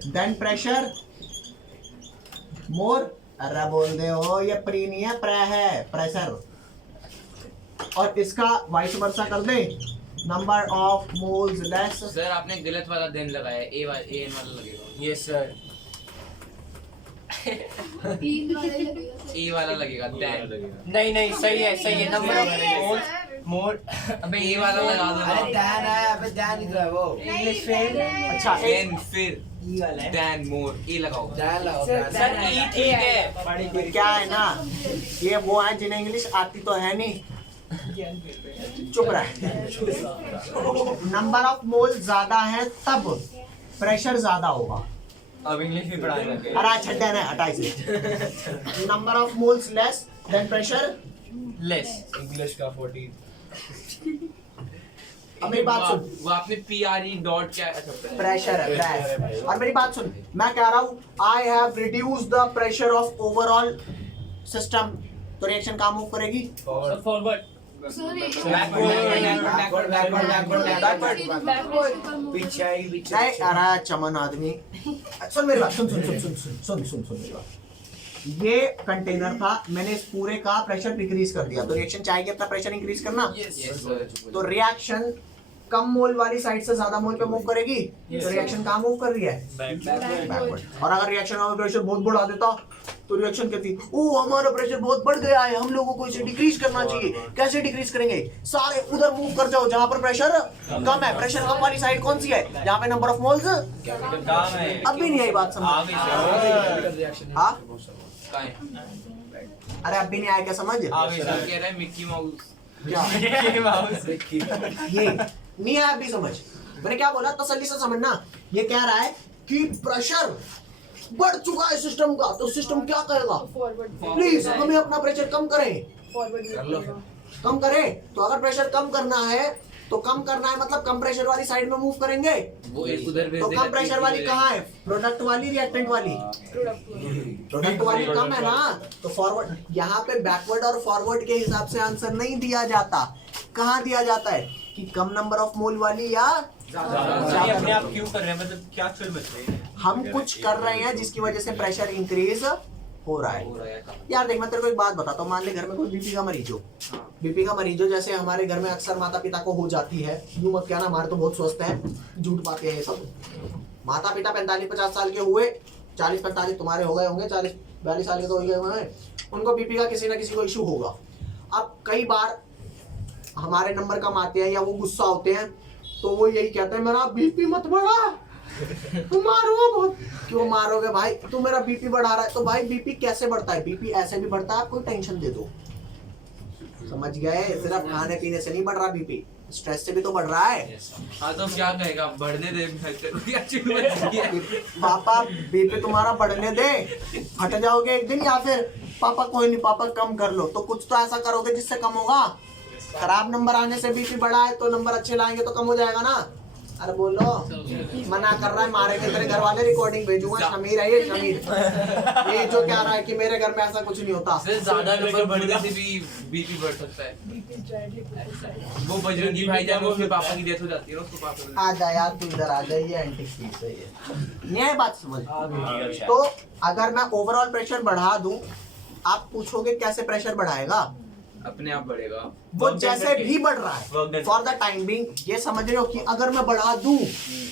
than pressure मोर। अरे बोल दे हो, ये प्री नहीं है, प्रे है प्रेशर। और इसका वाइस वर्सा कर दे, number of moles less. Sir आपने गलत वाला देन लगाया, ए वाला लगेगा। Yes sir. ए वाला लगेगा देन। नहीं सही है नंबर ऑफ मोल्स मोर। अबे ए वाला लगा दो अरे ना। दैन है, अबे दैन ही तो है वो। English fail. अच्छा देन फिर देन मोर, ए लगाओ। दैन लगाओ। सर ई ठीक है। ये क्या है ना, ये वो है जिन्हें इंग्लिश आती तो है नहीं, चुप रहा। नंबर ऑफ मोल ज्यादा है तब प्रेशर ज्यादा होगा। अब इंग्लिश भी पढ़ाने लगे। अरे छड्डा ना हटा इसे। Number of moles less than pressure less. English का 14। अब मेरी बात सुन, वो आपने PRE डॉट क्या? अच्छा प्रेशर है प्रेस। और मेरी बात सुन, मैं कह रहा हूँ I have reduce the pressure of overall system, तो रिएक्शन कहाँ मूव करेगी? फॉरवर्ड। पीछे आएगी पीछे। नहीं, अरे चमन आदमी, सुन मेरी बात, सुन मेरी बात। ये कंटेनर था, मैंने इस पूरे का प्रेशर डिक्रीज कर दिया, तो रिएक्शन चाहेगी अपना प्रेशर इंक्रीज करना। Yes sir. तो रिएक्शन कम मोल वाली साइड से ज्यादा मोल पे मूव करेगी, तो रिएक्शन कहाँ मूव कर रही है? बैकवर्ड। और अगर रिएक्शन का प्रेशर बहुत बढ़ा देता तो रिएक्शन कहती ओ हमारा प्रेशर बहुत बढ़ गया है, हम लोगों को इसे डिक्रीज करना चाहिए। कैसे डिक्रीज करेंगे? सारे उधर मूव कर जाओ जहां पर प्रेशर कम है। प्रेशर कम वाली साइड कौन सी है? जहां पे नंबर ऑफ मोल्स काम है। अब भी नहीं आई बात समझ। हाँ कहाँ है? अरे अब भी नहीं आया क्या समझ? आगे सर कह रहा है मिक्की माउस। क्या ये नहीं आया अभी समझ? मैंने क्या बोला, तसल्ली से समझना। ये कह रहा है कि प्रेशर बढ़ चुका है सिस्टम का, तो सिस्टम क्या कहेगा? प्लीज हमें अपना प्रेशर कम करें, कम करें। तो अगर प्रेशर कम करना है तो कम करना है मतलब कम प्रेशर वाली साइड में मूव करेंगे। वो एक उधर भेज तो देगा, कम प्रेशर वाली कहाँ है? प्रोडक्ट वाली, रिएक्टेंट वाली? प्रोडक्ट वाली कम है ना, तो फॉरवर्ड, यहाँ पे बैकवर्ड और फॉरवर्ड के हिसाब से आंसर नहीं दिया जाता। कहाँ दिया जाता है कि कम नंबर ऑफ मोल वाली या ये अपने आप क्यों कर रहे हैं, मतलब क्या चल मच रही है? हम कुछ कर रहे हैं जिसकी वजह से प्रेशर इंक्रीज हो रहा है। यार देख, मैं तेरे को एक बात बताता हूँ। मान ले घर में कोई बीपी का मरीज हो, बीपी का मरीज हो, जैसे हमारे घर में अक्सर माता पिता को हो जाती है, यूं मत कहना हमारे तो बहुत स्वस्थ है, झूठ बातें हैं ये सब। माता पिता 45-50 साल के हुए, 40-45 तुम्हारे हो गए होंगे, 40-42 साल के तो हो गए होंगे, उनको बीपी का किसी ना किसी को इशू होगा। अब कई बार हमारे नंबर कम आते हैं या वो गुस्सा होते हैं, तो वो यही कहते हैं मेरा बीपी मत बढ़ा, तुम मारो बहुत। क्यों मारोगे भाई? तू मेरा बीपी बढ़ा रहा है। तो भाई बीपी कैसे बढ़ता है? बीपी ऐसे भी बढ़ता है, आप कोई टेंशन दे दो, समझ गए? सिर्फ खाने पीने से नहीं बढ़ रहा बीपी, स्ट्रेस से भी तो बढ़ रहा है। हाँ तो क्या कहेगा, बढ़ने दे पापा बीपी तुम्हारा बढ़ने दे, हट जाओगे एक दिन, या फिर पापा कोई नहीं पापा कम कर लो, तो कुछ तो ऐसा करोगे जिससे कम होगा। खराब नंबर आने से बीपी बढ़ा है तो नंबर अच्छे लाएंगे तो कम हो जाएगा ना। अरे बोलो, मना कर रहा है, मारेंगे तेरे घर वाले, रिकॉर्डिंग भेजूंगा। शमीर है ये, शमीर ये जो कह रहा है कि मेरे घर में ऐसा कुछ नहीं होता। सिर्फ ज्यादा नंबर बढ़ने से भी बीपी बढ़ सकता है। वो बजरंगी भाई जब उसके पापा की डेथ हो जाती है ना, उसको पापा आ जा यार, तू इधर आ जा, ये एंटी पीस है ये। नहीं है बात समझ? तो अगर मैं ओवरऑल प्रेशर बढ़ा दूं, आप पूछोगे कैसे प्रेशर बढ़ाएगा? अपने आप बढ़ेगा। वो जैसे भी बढ़ रहा है फॉर द टाइम बिंग, ये समझ रहे हो कि अगर मैं बढ़ा दूं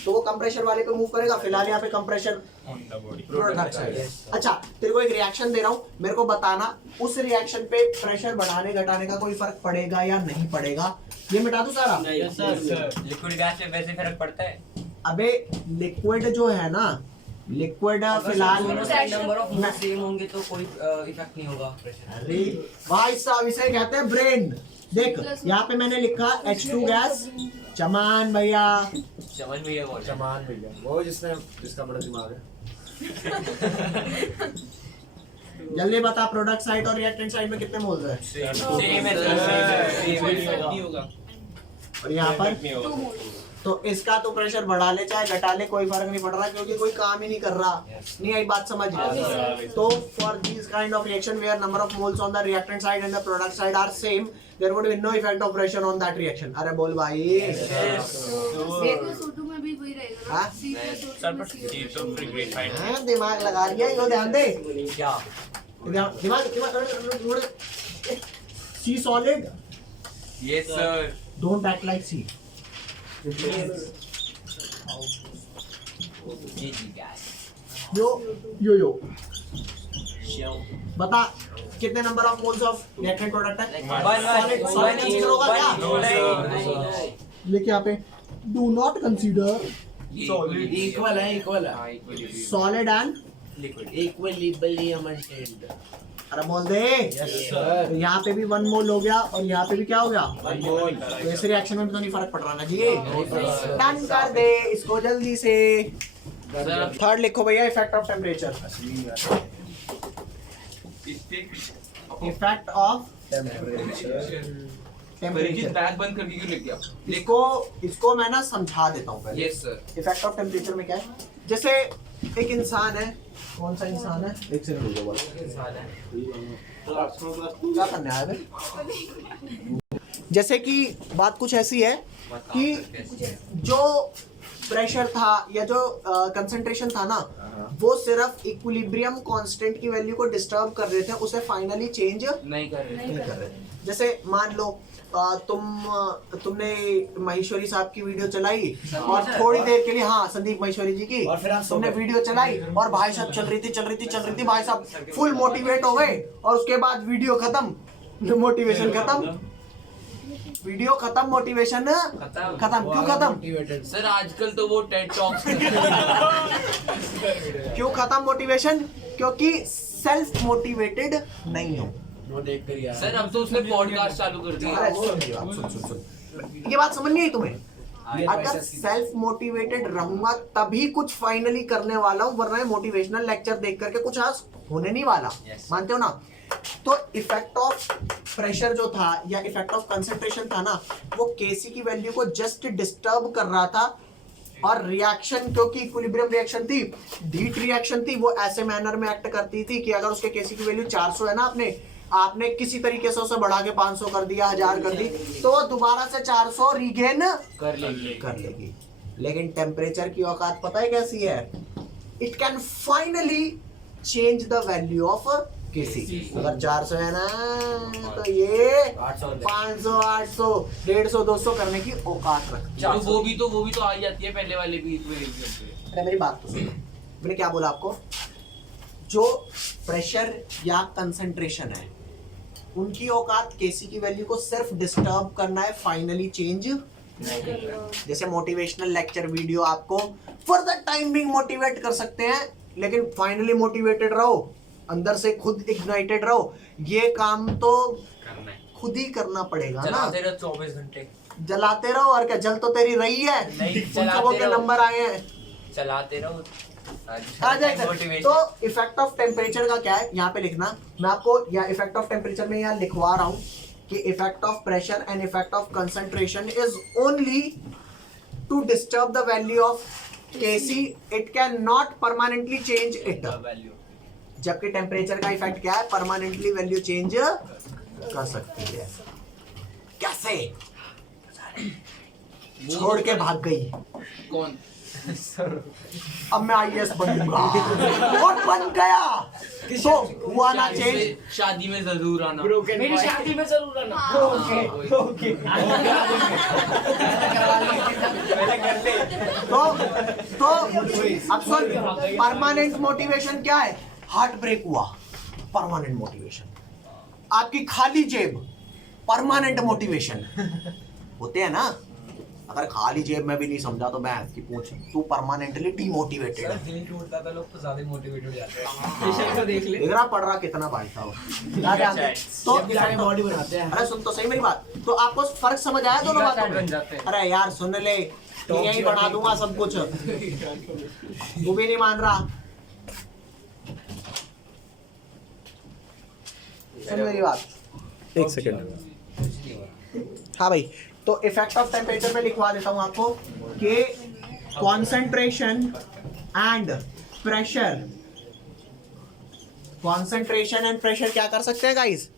तो वो कंप्रेशर वाले पे मूव करेगा। फिलहाल यहाँ पे कंप्रेशर प्रोडक्ट है। अच्छा, तेरे को एक रिएक्शन दे रहा हूँ, मेरे को बताना उस रिएक्शन पे प्रेशर बढ़ाने घटाने का कोई फर्क पड़ेगा या नहीं पड़ेगा। ये मिटा दूं सारा? लिक्विड गैस में वैसे फर्क पड़ता है? अबे लिक्विड जो है ना, लिक्विड फिलहाल नंबर ऑफ मोल सेम होंगे तो कोई इफेक्ट नहीं होगा प्रेशर। अरे भाई साहब, इसे कहते हैं ब्रेन। देख यहाँ पे मैंने लिखा H2 गैस। चमान भैया, समझ में ये बोल चमान भैया, वो जिसका बड़ा दिमाग है। जल्दी बता, प्रोडक्ट साइड और रिएक्टेंट साइड में कितने मोल्स है? सेम है सर, होगा। और यहाँ पर तो इसका तो प्रेशर बढ़ा ले चाहे घटा ले, कोई फर्क नहीं पड़ रहा, क्योंकि कोई काम ही नहीं कर रहा। नहीं आई बात समझ? तो for this kind of reaction where number of moles on the reactant side and the product side are same, there would be no effect of pressure on that reaction. अरे बोल भाई। CO2 में भी वही रहेगा हाँ? ना? CO2 में हाँ, दिमाग लगा लिया, यो ध्यान दे। क्या दिमाग सी solid, yes sir. Don't act like सी। यो यो यो बता कितने number of moles of reactant product है? सॉलिड कंसीडर होगा क्या? लेके यहाँ पे डू नॉट कंसीडर इक्वल है सॉलिड एंड इक्वली मेंटेन्ड। अरे बोल दे। तो यहाँ पे भी 1 मोल हो गया और यहाँ पे भी क्या हो गया? 1 मोल। तो इस रिएक्शन में भी तो नहीं फर्क पड़ रहा ना जी। डन कर दे इसको जल्दी से। थर्ड लिखो भैया, effect of temperature. Effect of temperature. Bag बंद करके क्यों लिख दिया? इसको मैं ना समझा देता हूँ पहले। Yes sir. Effect of temperature में क्या है? जैसे एक इंसान है, कौन सा इंसान है? एक सेकंड रुको बस। क्या करने आया बे? जैसे कि बात कुछ ऐसी है कि जो प्रेशर था या जो कंसंट्रेशन था ना, वो सिर्फ इक्विलिब्रियम कांस्टेंट की वैल्यू को डिस्टर्ब कर रहे थे, उसे फाइनली चेंज नहीं कर रहे। जैसे मान लो तुमने महेश्वरी साहब की वीडियो चलाई और थोड़ी देर के लिए, हाँ संदीप महेश्वरी जी की, और फिर आप तुमने वीडियो चलाई और भाई साहब चल रही थी, भाई साहब फुल मोटिवेट हो गए और उसके बाद वीडियो खत्म, मोटिवेशन खत्म, वीडियो खत्म, मोटिवेशन खत्म। क्यों खत्म? सर आजकल तो वो टेड टॉक्स क्यों खत्म मोटिवेशन? क्योंकि सेल्फ मोटिवेटेड नहीं हो। वो देख कर यार सर अब तो उसने पॉडकास्ट चालू कर दिया। अरे सुन, ये बात समझ नहीं आई तुम्हें? अगर सेल्फ मोटिवेटेड रहूंगा तभी कुछ फाइनली करने वाला हूं, वरना मोटिवेशनल लेक्चर देख करके कुछ आज होने नहीं वाला। मानते हो ना? तो इफेक्ट ऑफ प्रेशर जो था या इफेक्ट ऑफ कंसंट्रेशन था ना, वो केसी की वैल्यू को जस्ट डिस्टर्ब कर रहा था। और रिएक्शन, क्योंकि इक्विलिब्रियम रिएक्शन थी, हीट रिएक्शन थी, वो ऐसे मैनर में एक्ट करती थी कि अगर उसके केसी की वैल्यू 400 है ना, आपने किसी तरीके से उसे बढ़ा के 500 कर दिया, 1000 कर दी, तो वो दोबारा से 400 रिगेन कर लेगी। लेकिन टेम्परेचर की औकात पता है कैसी है? It can finally change the value of KC. अगर 400 है ना, तो ये 500, 800, 150, 200 करने की औकात रखती है। वो भी तो आ जाती है पहले वाले भी इक्विलिब्रियम। अरे मेरी बात तो सुनो, मैंने क्या बोला आपको? जो प्रेशर या कंसंट्रेशन है, उनकी औकात केसी की वैल्यू को सिर्फ डिस्टर्ब करना है, फाइनली चेंज। जैसे मोटिवेशनल लेक्चर वीडियो आपको for the time being motivate कर सकते हैं, लेकिन फाइनली मोटिवेटेड रहो, अंदर से खुद इग्नाइटेड रहो। ये काम तो खुद ही करना पड़ेगा ना। चलाते रहो 24 घंटे, जलाते रहो, और क्या, जल तो तेरी रही है। नहीं, उन सबों के नंबर आए हैं, चलाते रहो। आ जाएगा। तो इफेक्ट ऑफ टेम्परेचर का क्या है यहाँ पे लिखना, मैं आपको या इफेक्ट ऑफ टेम्परेचर में यहाँ लिखवा रहा हूँ कि effect of pressure and effect of concentration is only to disturb the value of KC, it can not permanently change it. जबकि टेम्परेचर का इफेक्ट क्या है? परमानेंटली वैल्यू चेंज कर सकती है। कैसे? छोड़ के भाग गई। कौन? अब मैं आईएएस बनूंगा और बन गया, तो हुआ ना चेंज। शादी में जरूर आना। मेरी शादी में जरूर आना। तो अब सुन, परमानेंट मोटिवेशन क्या है? हार्ट ब्रेक हुआ, परमानेंट मोटिवेशन। आपकी खाली जेब, परमानेंट मोटिवेशन। होते हैं ना? अगर खाली जेब में भी नहीं समझा तो मैं इसकी पूछ, तू परमानेंटली डीमोटिवेटेड है। दिल टूटता था, लोग तो ज्यादा मोटिवेटेड हो जाते हैं। देख रहा पढ़ रहा कितना बैठा हो। तो बॉडी बनाते हैं। अरे सुन तो सही मेरी बात, तो आपको फर्क समझ आया दोनों बातों में? अरे यार सुन ले, यही बना दूंगा सब कुछ, तू भी नहीं मान रहा। सुन मेरी बात, एक सेकंड। हाँ भाई, तो इफेक्ट ऑफ टेम्परेचर में लिखवा देता हूं आपको कि concentration and pressure, concentration and pressure क्या कर सकते हैं guys?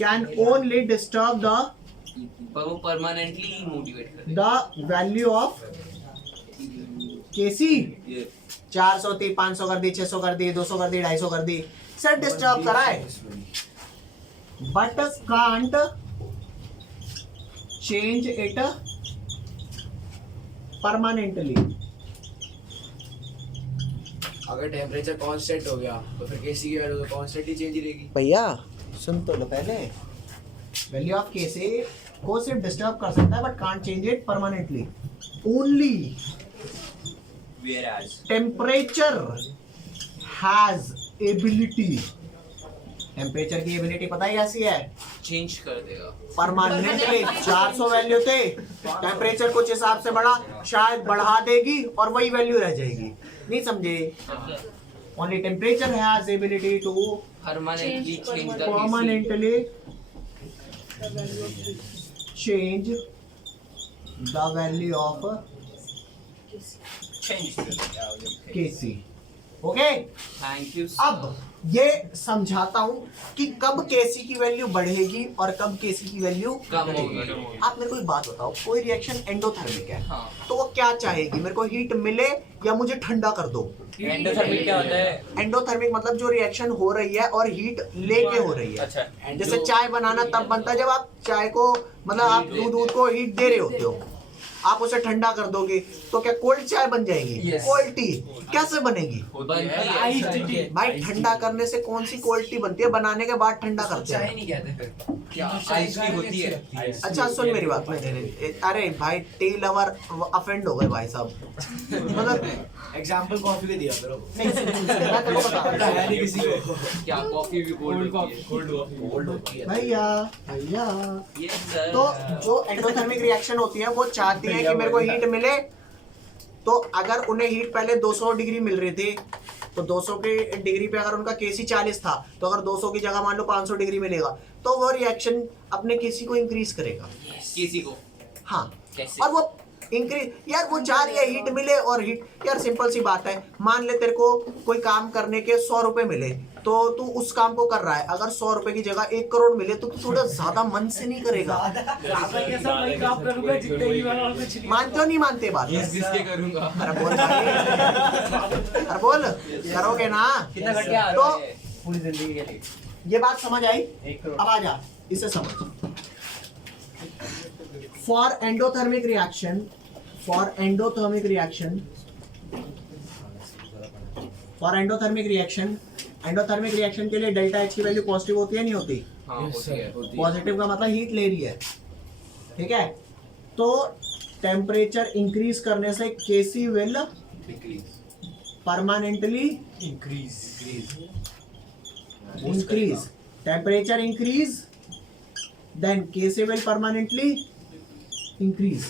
Can only disturb the, पर वो परमानेंटली मोटिवेट करे द वैल्यू ऑफ केसी। 400 थी, 500 कर दी, 600 कर दी, 200 कर दी, 250 कर दी, सर डिस्टर्ब कराए, but can't change it permanently. अगर टेम्परेचर कांस्टेंट हो गया तो फिर केसी की वैल्यू तो कांस्टेंट ही चेंज ही रहेगी। भैया सुन तो लो पहले, वैल्यू ऑफ केसी को सिर्फ डिस्टर्ब कर सकता है but can't change it permanently. Only temperature has ability, temperature की एबिलिटी पता है कैसी है? चेंज कर देगा परमानेंटली। 400 वैल्यू थे, टेम्परेचर कुछ हिसाब से बढ़ा, शायद बढ़ा देगी और वही वैल्यू रह जाएगी। नहीं समझे? Only temperature has ability to permanently change the permanently change the value of Kc। Okay, thank you. अब ये समझाता हूं कि कब केसी की वैल्यू बढ़ेगी और कब केसी की वैल्यू कम होगी। आप मेरे को एक बात बताओ, कोई रिएक्शन एंडोथर्मिक है, हाँ। तो वो क्या चाहेगी? मेरे को हीट मिले या मुझे ठंडा कर दो? एंडोथर्मिक क्या होता है? एंडोथर्मिक मतलब जो रिएक्शन हो रही है और हीट लेके हो रही है। अच्छा। जैसे चाय बनाना तब बनता है जब आप चाय को, मतलब आप दूध को हीट दे रहे होते हो, आप उसे ठंडा कर दोगे तो क्या कोल्ड चाय बन जाएगी? Yes. कोल्ड टी कैसे बनेगी? बनती है। भाई ठंडा करने से कौन सी कोल्ड टी बनती है? बनाने के बाद ठंडा करते चाय हैं। नहीं कहते फिर। क्या आइस टी होती है? अच्छा सुन मेरी बात में, अरे भाई टी लवर अफेंड हो गए भाई साहब। मतलब एग्जाम्पल कॉफी के दिया करो। नहीं सुन, सुन, सुन, मैं तेरे को बता रहा है नहीं किसी को। क्या कॉफी भी कोल्ड होती है? कोल्ड होती हूं। है। भैया Yes, sir. तो जो एंडोथर्मिक रिएक्शन होती है वो चाहती है कि मेरे को हीट मिले। तो अगर उन्हें हीट पहले 200 डिग्री मिल रही थी तो 200 की डिग्री पे अगर उनका केसी 40 था तो अगर 200 की जगह मान लो 500 डिग्री मिलेगा तो वो रिएक्शन अपने केसी को इंक्रीज करेगा। किसी को हाँ कैसे? और वो इंक्रीज यार वो चाह रही है हीट मिले। और हीट यार सिंपल सी बात है, मान ले तेरे को कोई काम करने के 100 रुपए मिले तो तू उस काम को कर रहा है। अगर 100 रुपए की जगह 1 करोड़ मिले तो तू थोड़ा ज्यादा मन से नहीं करेगा। मानते हो नहीं मानते बात? घिस घिस के करूंगा। अरे बोल भाई, अरे बोल करोगे ना? कितना घंटे आ रहा तो है? पूरी जिंदगी के लिए ये बात समझ आई? 1 करोड़। अब आ जा इसे समझ। For endothermic reaction, for endothermic reaction, for endothermic reaction, endothermic reaction के लिए डेल्टा एच की वैल्यू पॉजिटिव होती है नहीं होती? हाँ होती है। पॉजिटिव का मतलब हीट ले रही है, ठीक है? तो टेम्परेचर इंक्रीज करने से KC will permanently increase, temperature increase, then Kc will permanently increase।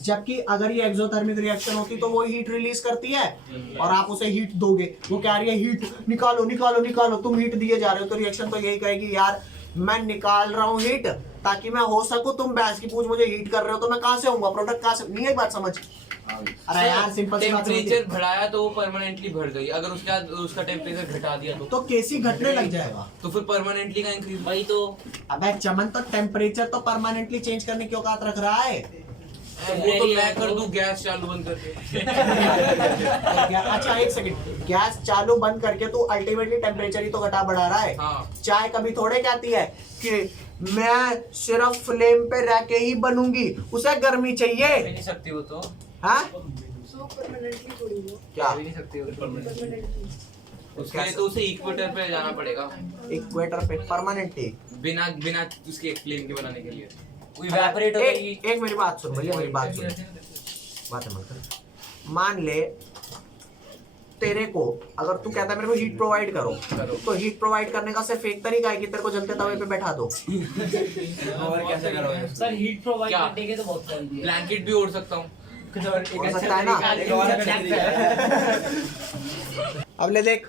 जबकि अगर ये एक्सोथर्मिक रिएक्शन होती तो वो हीट रिलीज करती है और आप उसे हीट दोगे, वो कह रही है हीट निकालो निकालो निकालो, तुम हीट दिए जा रहे हो तो रिएक्शन तो यही कहेगी यार मैं निकाल रहा हूँ हीट ताकि मैं हो सकूं, तुम भैंस की पूछ मुझे हीट कर रहे हो तो मैं कहां से होऊंगा, प्रोडक्ट कहां से? नहीं है बात समझ? अरे यार सिंपल सी बात समझ। टेम्परेचर बढ़ाया तो वो परमानेंटली बढ़ गई, अगर उसके बाद उसका टेम्परेचर घटा दिया तो केसी घटने लग जाएगा। तो फिर परमानेंटली का इंक्रीज। वही तो अबे चमन तो टेम्परेचर तो परमानेंटली चेंज करने की औकात रख रहा है। वो तो मैं कर दूं गैस चालू बंद करके। अच्छा एक सेकंड, गैस चालू बंद करके तू अल्टीमेटली टेम्परेचर ही तो घटा बढ़ा रहा है। हाँ। चाय कभी थोड़े कहती है कि मैं सिर्फ फ्लेम पे रह के ही बनूंगी, उसे गर्मी चाहिए। नहीं सकती वो तो। हाँ So permanently थोड़ी वो क्या? नहीं सकती वो permanently। उसके लिए तो उसे इक्वेटर पे जाना पड़ेगा, इक्वेटर पे परमानेंटली। बिना बिना उसके फ्लेम के बनाने के लिए। इवेपोरेट हो जाएगी। एक मेरी बात सुन भैया, मेरी बात सुन, बात मत कर। मान ले तेरे को अगर तू कहता है मेरे को हीट प्रोवाइड करो तो हीट प्रोवाइड करने का सिर्फ एक तरीका है कि तेरे को जलते तवे पे बैठा दो। और कैसे करोगे? सर हीट प्रोवाइड क्या? करने के तो बहुत सारी है। ब्लैंकेट भी ओढ़ सकता हूँ। हो सकता है ना? अब ले देख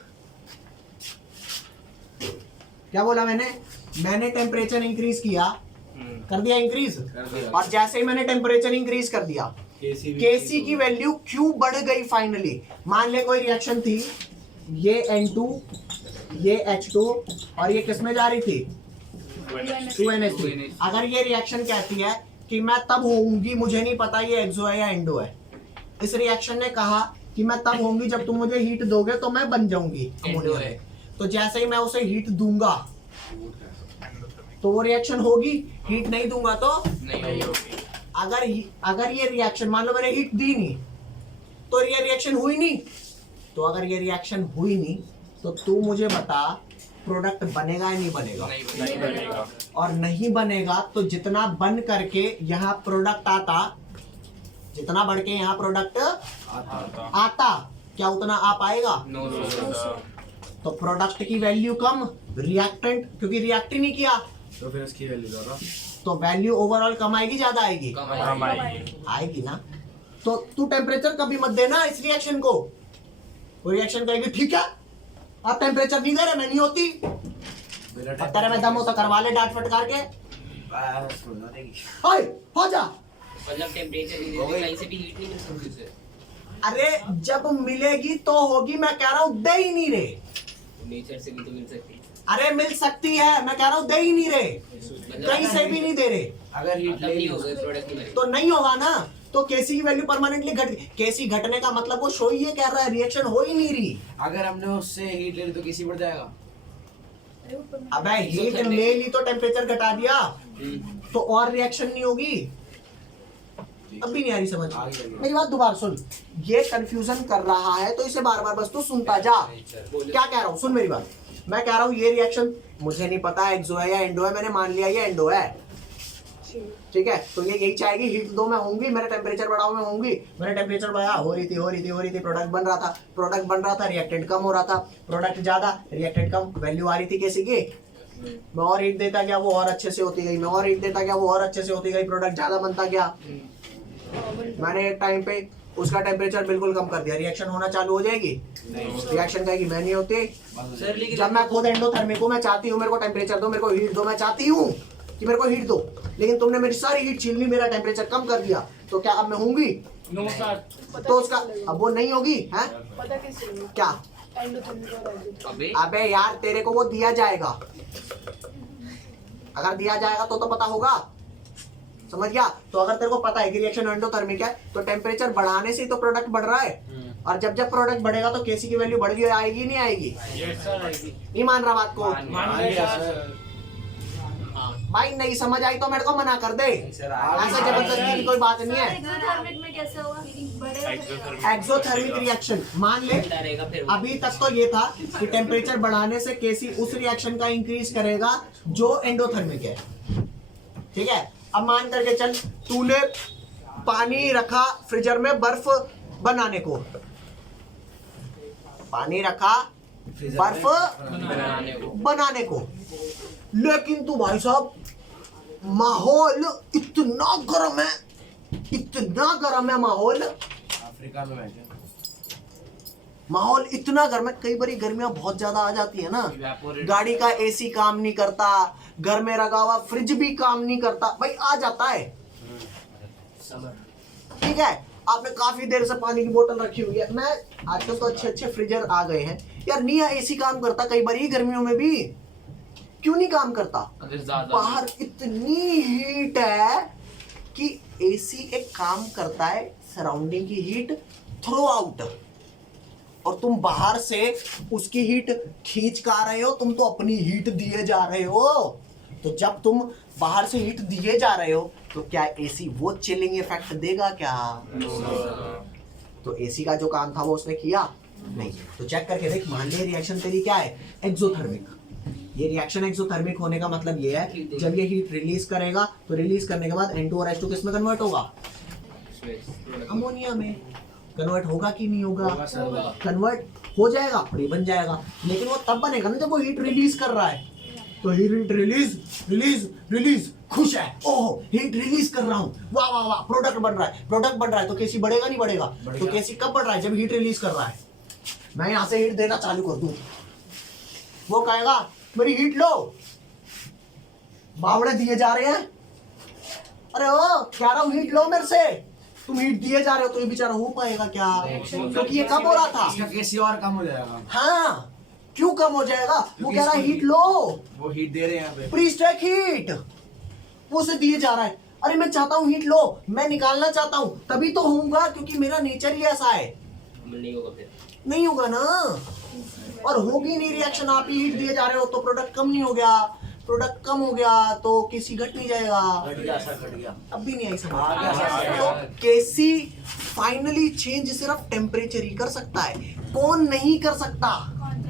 क्या बोला मैंने टेम्परेचर इंक्रीज किया, कर दिया इंक्रीज, और जैसे ही मैंने टेम्परेचर इंक्रीज कर दिया केसी की वैल्यू क्यों बढ़ गई फाइनली। मान ले कोई रिएक्शन थी, ये N2 ये H2 और ये किस में जा रही थी? 2NH3। अगर ये रिएक्शन कहती है कि मैं तब होऊंगी, मुझे नहीं पता ये एक्सो है या एंडो है, इस रिएक्शन ने कहा कि मैं तब होऊंगी जब तुम मुझे हीट दोगे तो मैं बन जाऊंगी एंडो है। तो जैसे ही मैं उसे हीट दूंगा तो वो रिएक्शन होगी, हीट नहीं दूंगा तो नहीं होगी। अगर ये रिएक्शन मान लो मैंने हीट दी नहीं तो ये रिएक्शन हुई नहीं, तो अगर ये रिएक्शन हुई नहीं तो तू मुझे बता प्रोडक्ट बनेगा या नहीं बनेगा? नहीं बनेगा। और नहीं बनेगा तो जितना बन करके यहाँ प्रोडक्ट आता, जितना बढ़ के यहाँ प्रोडक्ट आता क्या उतना आ पाएगा? नो तो प्रोडक्ट की वैल्यू कम, रिएक्टेंट क्योंकि रिएक्ट ही नहीं किया तो फिर उसकी वैल्यू ज्यादा, तो वैल्यू ओवरऑल कम आएगी ज्यादा आएगी? कम आएगी। आएगी ना। तो तू टेम्परेचर कभी मत देना इस रिएक्शन को। वो रिएक्शन कहेगी ठीक है आप टेम्परेचर नहीं दे रहे, मैं नहीं होती, अब तेरे में दम हो तो करवा ले डांट फटकार के। ओए हो जा। मतलब टेम्परेचर कहीं से भी हीट नहीं मिल सकती उसे। अरे जब मिलेगी तो होगी, मैं कह रहा हूँ दे ही नहीं रहे। नेचर से भी तो मिल सकती है। अरे मिल सकती है, मैं कह रहा हूँ दे ही नहीं रहे, कहीं से भी नहीं दे रहे, अगर हीट मतलब ले नहीं ली होगा प्रोडक्ट की वैल्यू। तो नहीं होगा ना। तो केसी की वैल्यू परमानेंटली घट, केसी घटने का मतलब वो शो ही ये कह रहा है रिएक्शन हो ही नहीं रही। अगर हमने उससे हीट ले ली तो किसी बढ़ जाएगा। अबे हीट ले ली तो टेम्परेचर घटा दिया तो और रिएक्शन नहीं होगी। अब भी नहीं आ रही समझ। मेरी बात दोबारा सुन, ये कंफ्यूजन कर रहा है तो इसे बार बार बस तू सुनता जा। क्या कह रहा हूँ सुन मेरी बात, मैं कह रहा हूँ ये रिएक्शन मुझे नहीं पता एक्सो है या एंडो है, मैंने मान लिया ये एंडो है, ठीक है। तो ये यही चाहेगी हीट दो मैं होंगी, मेरा टेम्परेचर बढ़ाओ मैं होंगी, मैंने टेम्परेचर बढ़ाया हो रही थी, प्रोडक्ट बन रहा था, रिएक्टेंट कम हो रहा था, प्रोडक्ट ज्यादा रिएक्टेंट कम, वैल्यू आ रही थी कैसी की, मैं और हीट देता गया वो और अच्छे से होती गई, मैं और हीट देता गया वो और अच्छे से होती गई, प्रोडक्ट ज्यादा बनता गया। मैंने एक टाइम पे उसका टेम्परेचर बिल्कुल कम कर दिया, रिएक्शन होना चालू हो जाएगी, रिएक्शन कहेगी मैं नहीं होती। जब मैं खुद एंडोथर्मिक हूँ, मैं चाहती हूँ मेरे को टेम्परेचर दो, मेरे को हीट दो, मैं चाहती हूँ कि मेरे को हीट दो, लेकिन तुमने मेरी सारी हीट छीन ली, मेरा टेम्परेचर कम कर दिया, तो क्या अब मैं होंगी? No sir. तो उसका अब वो नहीं होगी है पता कैसे होगा? क्या? एंडोथर्मिक और एक्सोथर्मिक। अबे यार तेरे को वो दिया जाएगा, अगर दिया जाएगा तो पता होगा, समझ गया? तो अगर तेरे को पता है कि रिएक्शन एंडोथर्मिक है तो टेम्परेचर बढ़ाने से ही तो प्रोडक्ट बढ़ रहा है, और जब जब प्रोडक्ट बढ़ेगा तो केसी की वैल्यू बढ़ गई आएगी नहीं आएगी? नहीं मान रहा बात को? भाई नहीं समझ आई तो मेरे को मना कर दे, ऐसा जबरदस्ती की कोई बात नहीं है। एक्सोथर्मिक में कैसे होगा? बढ़ेगा। एक्सोथर्मिक रिएक्शन मान ले, अभी तक तो ये था कि टेम्परेचर बढ़ाने से केसी उस रिएक्शन का इंक्रीज करेगा जो एंडोथर्मिक है, ठीक है। अब मान करके चल तूने पानी रखा फ्रीजर में बर्फ बनाने को, पानी रखा बर्फ बनाने को, लेकिन तू भाई साहब माहौल इतना गर्म है, इतना गर्म है माहौल, अफ्रीका में बैठे माहौल इतना गर्म है। कई बारी गर्मियां बहुत ज्यादा आ जाती है ना, गाड़ी का एसी काम नहीं करता, घर में लगा हुआ फ्रिज भी काम नहीं करता, भाई आ जाता है, ठीक है। आपने काफी देर से पानी की बोतल रखी हुई है, मैं आजकल तो अच्छे अच्छे फ्रीजर आ गए हैं यार, नहीं एसी काम करता कई बार गर्मियों में भी, क्यों नहीं काम करता? बाहर इतनी हीट है कि एसी एक काम करता है सराउंडिंग की हीट थ्रो आउट, और तुम बाहर से उसकी हीट खींच का आ रहे हो, तुम तो अपनी हीट दिए जा रहे हो। तो जब तुम बाहर से हीट दिए जा रहे हो तो क्या एसी वो चिलिंग इफेक्ट देगा क्या? तो एसी का जो काम था वो उसने किया नहीं। तो चेक करके देख, मान ले रिएक्शन तेरी क्या है? एक्सोथर्मिक। ये रिएक्शन एक्सोथर्मिक होने का मतलब ये है जब ये हीट रिलीज करेगा तो रिलीज करने के बाद N2 और H2 किस में कन्वर्ट होगा? अमोनिया में कन्वर्ट होगा कि नहीं होगा? कन्वर्ट हो जाएगा और ये बन जाएगा, लेकिन वो तब बनेगा ना जब वो हीट रिलीज कर रहा है। तो हीट रिलीज रिलीज रिलीज, खुश है, ओह हीट रिलीज कर रहा हूँ, वाह वाह वाह, प्रोडक्ट बन रहा है, प्रोडक्ट बन रहा है, तो केसी बढ़ेगा नहीं बढ़ेगा? तो केसी कब बढ़ रहा है? जब हीट रिलीज कर रहा है। मैं यहाँ से हीट देना चालू कर दूं, वो कहेगा मेरी हीट लो, बावड़े दिए जा रहे हैं, अरे ओ कह रहा हूँ हीट लो मेरे से, तुम हीट दिए जा रहे हो तो ये बेचारा हो पाएगा क्या? क्योंकि ये कब हो रहा था? इसका केसी और कम हो जाएगा। हाँ क्यों कम हो जाएगा? वो कह रहा है हीट लो, वो हीट दे रहे हैं यहाँ पे, प्रीस्टैक हीट वो उसे दिए जा रहा है। अरे मैं चाहता हूँ हीट लो, मैं निकालना चाहता हूँ, तभी तो होऊंगा, क्योंकि मेरा नेचर ही ऐसा है। नहीं होगा ना, और होगी नहीं रिएक्शन, आप ही हीट दिए जा रहे हो तो प्रोडक्ट कम नहीं हो गया, प्रोडक्ट कम हो गया तो केसी घट नहीं जाएगा। घट गया। अब भी नहीं आई समझ। तो केसी फाइनली चेंज सिर्फ टेम्परेचर ही कर सकता है, कौन नहीं कर सकता?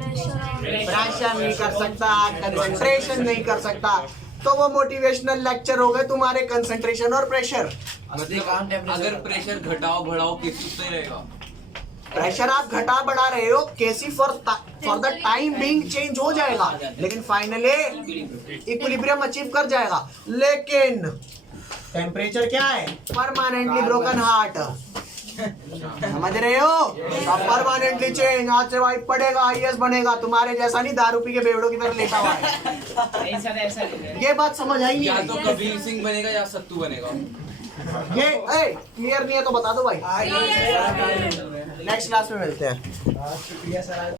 प्रेशर नहीं कर सकता, कंसंट्रेशन नहीं कर सकता। तो वो मोटिवेशनल लेक्चर हो गए तुम्हारे कंसंट्रेशन और प्रेशर। अगर प्रेशर घटाओ बढ़ाओ किसी से रहेगा, प्रेशर आप घटा बढ़ा रहे हो, KC for the time being change हो जाएगा, लेकिन फाइनली इक्विलिब्रियम अचीव कर जाएगा। लेकिन टेम्परेचर क्या है? परमानेंटली ब्रोकन हार्ट, समझ रहे हो? परमानेंटली चेंज, आज से भाई पड़ेगा, आईएएस बनेगा, तुम्हारे जैसा नहीं दारू पी के बेवड़ों की तरह लेटा हुआ है। ऐसा ये बात समझ आई नहीं? या तो कबीर सिंह बनेगा या सत्तू बनेगा। ये क्लियर नहीं है तो बता दो भाई, नेक्स्ट क्लास में मिलते हैं।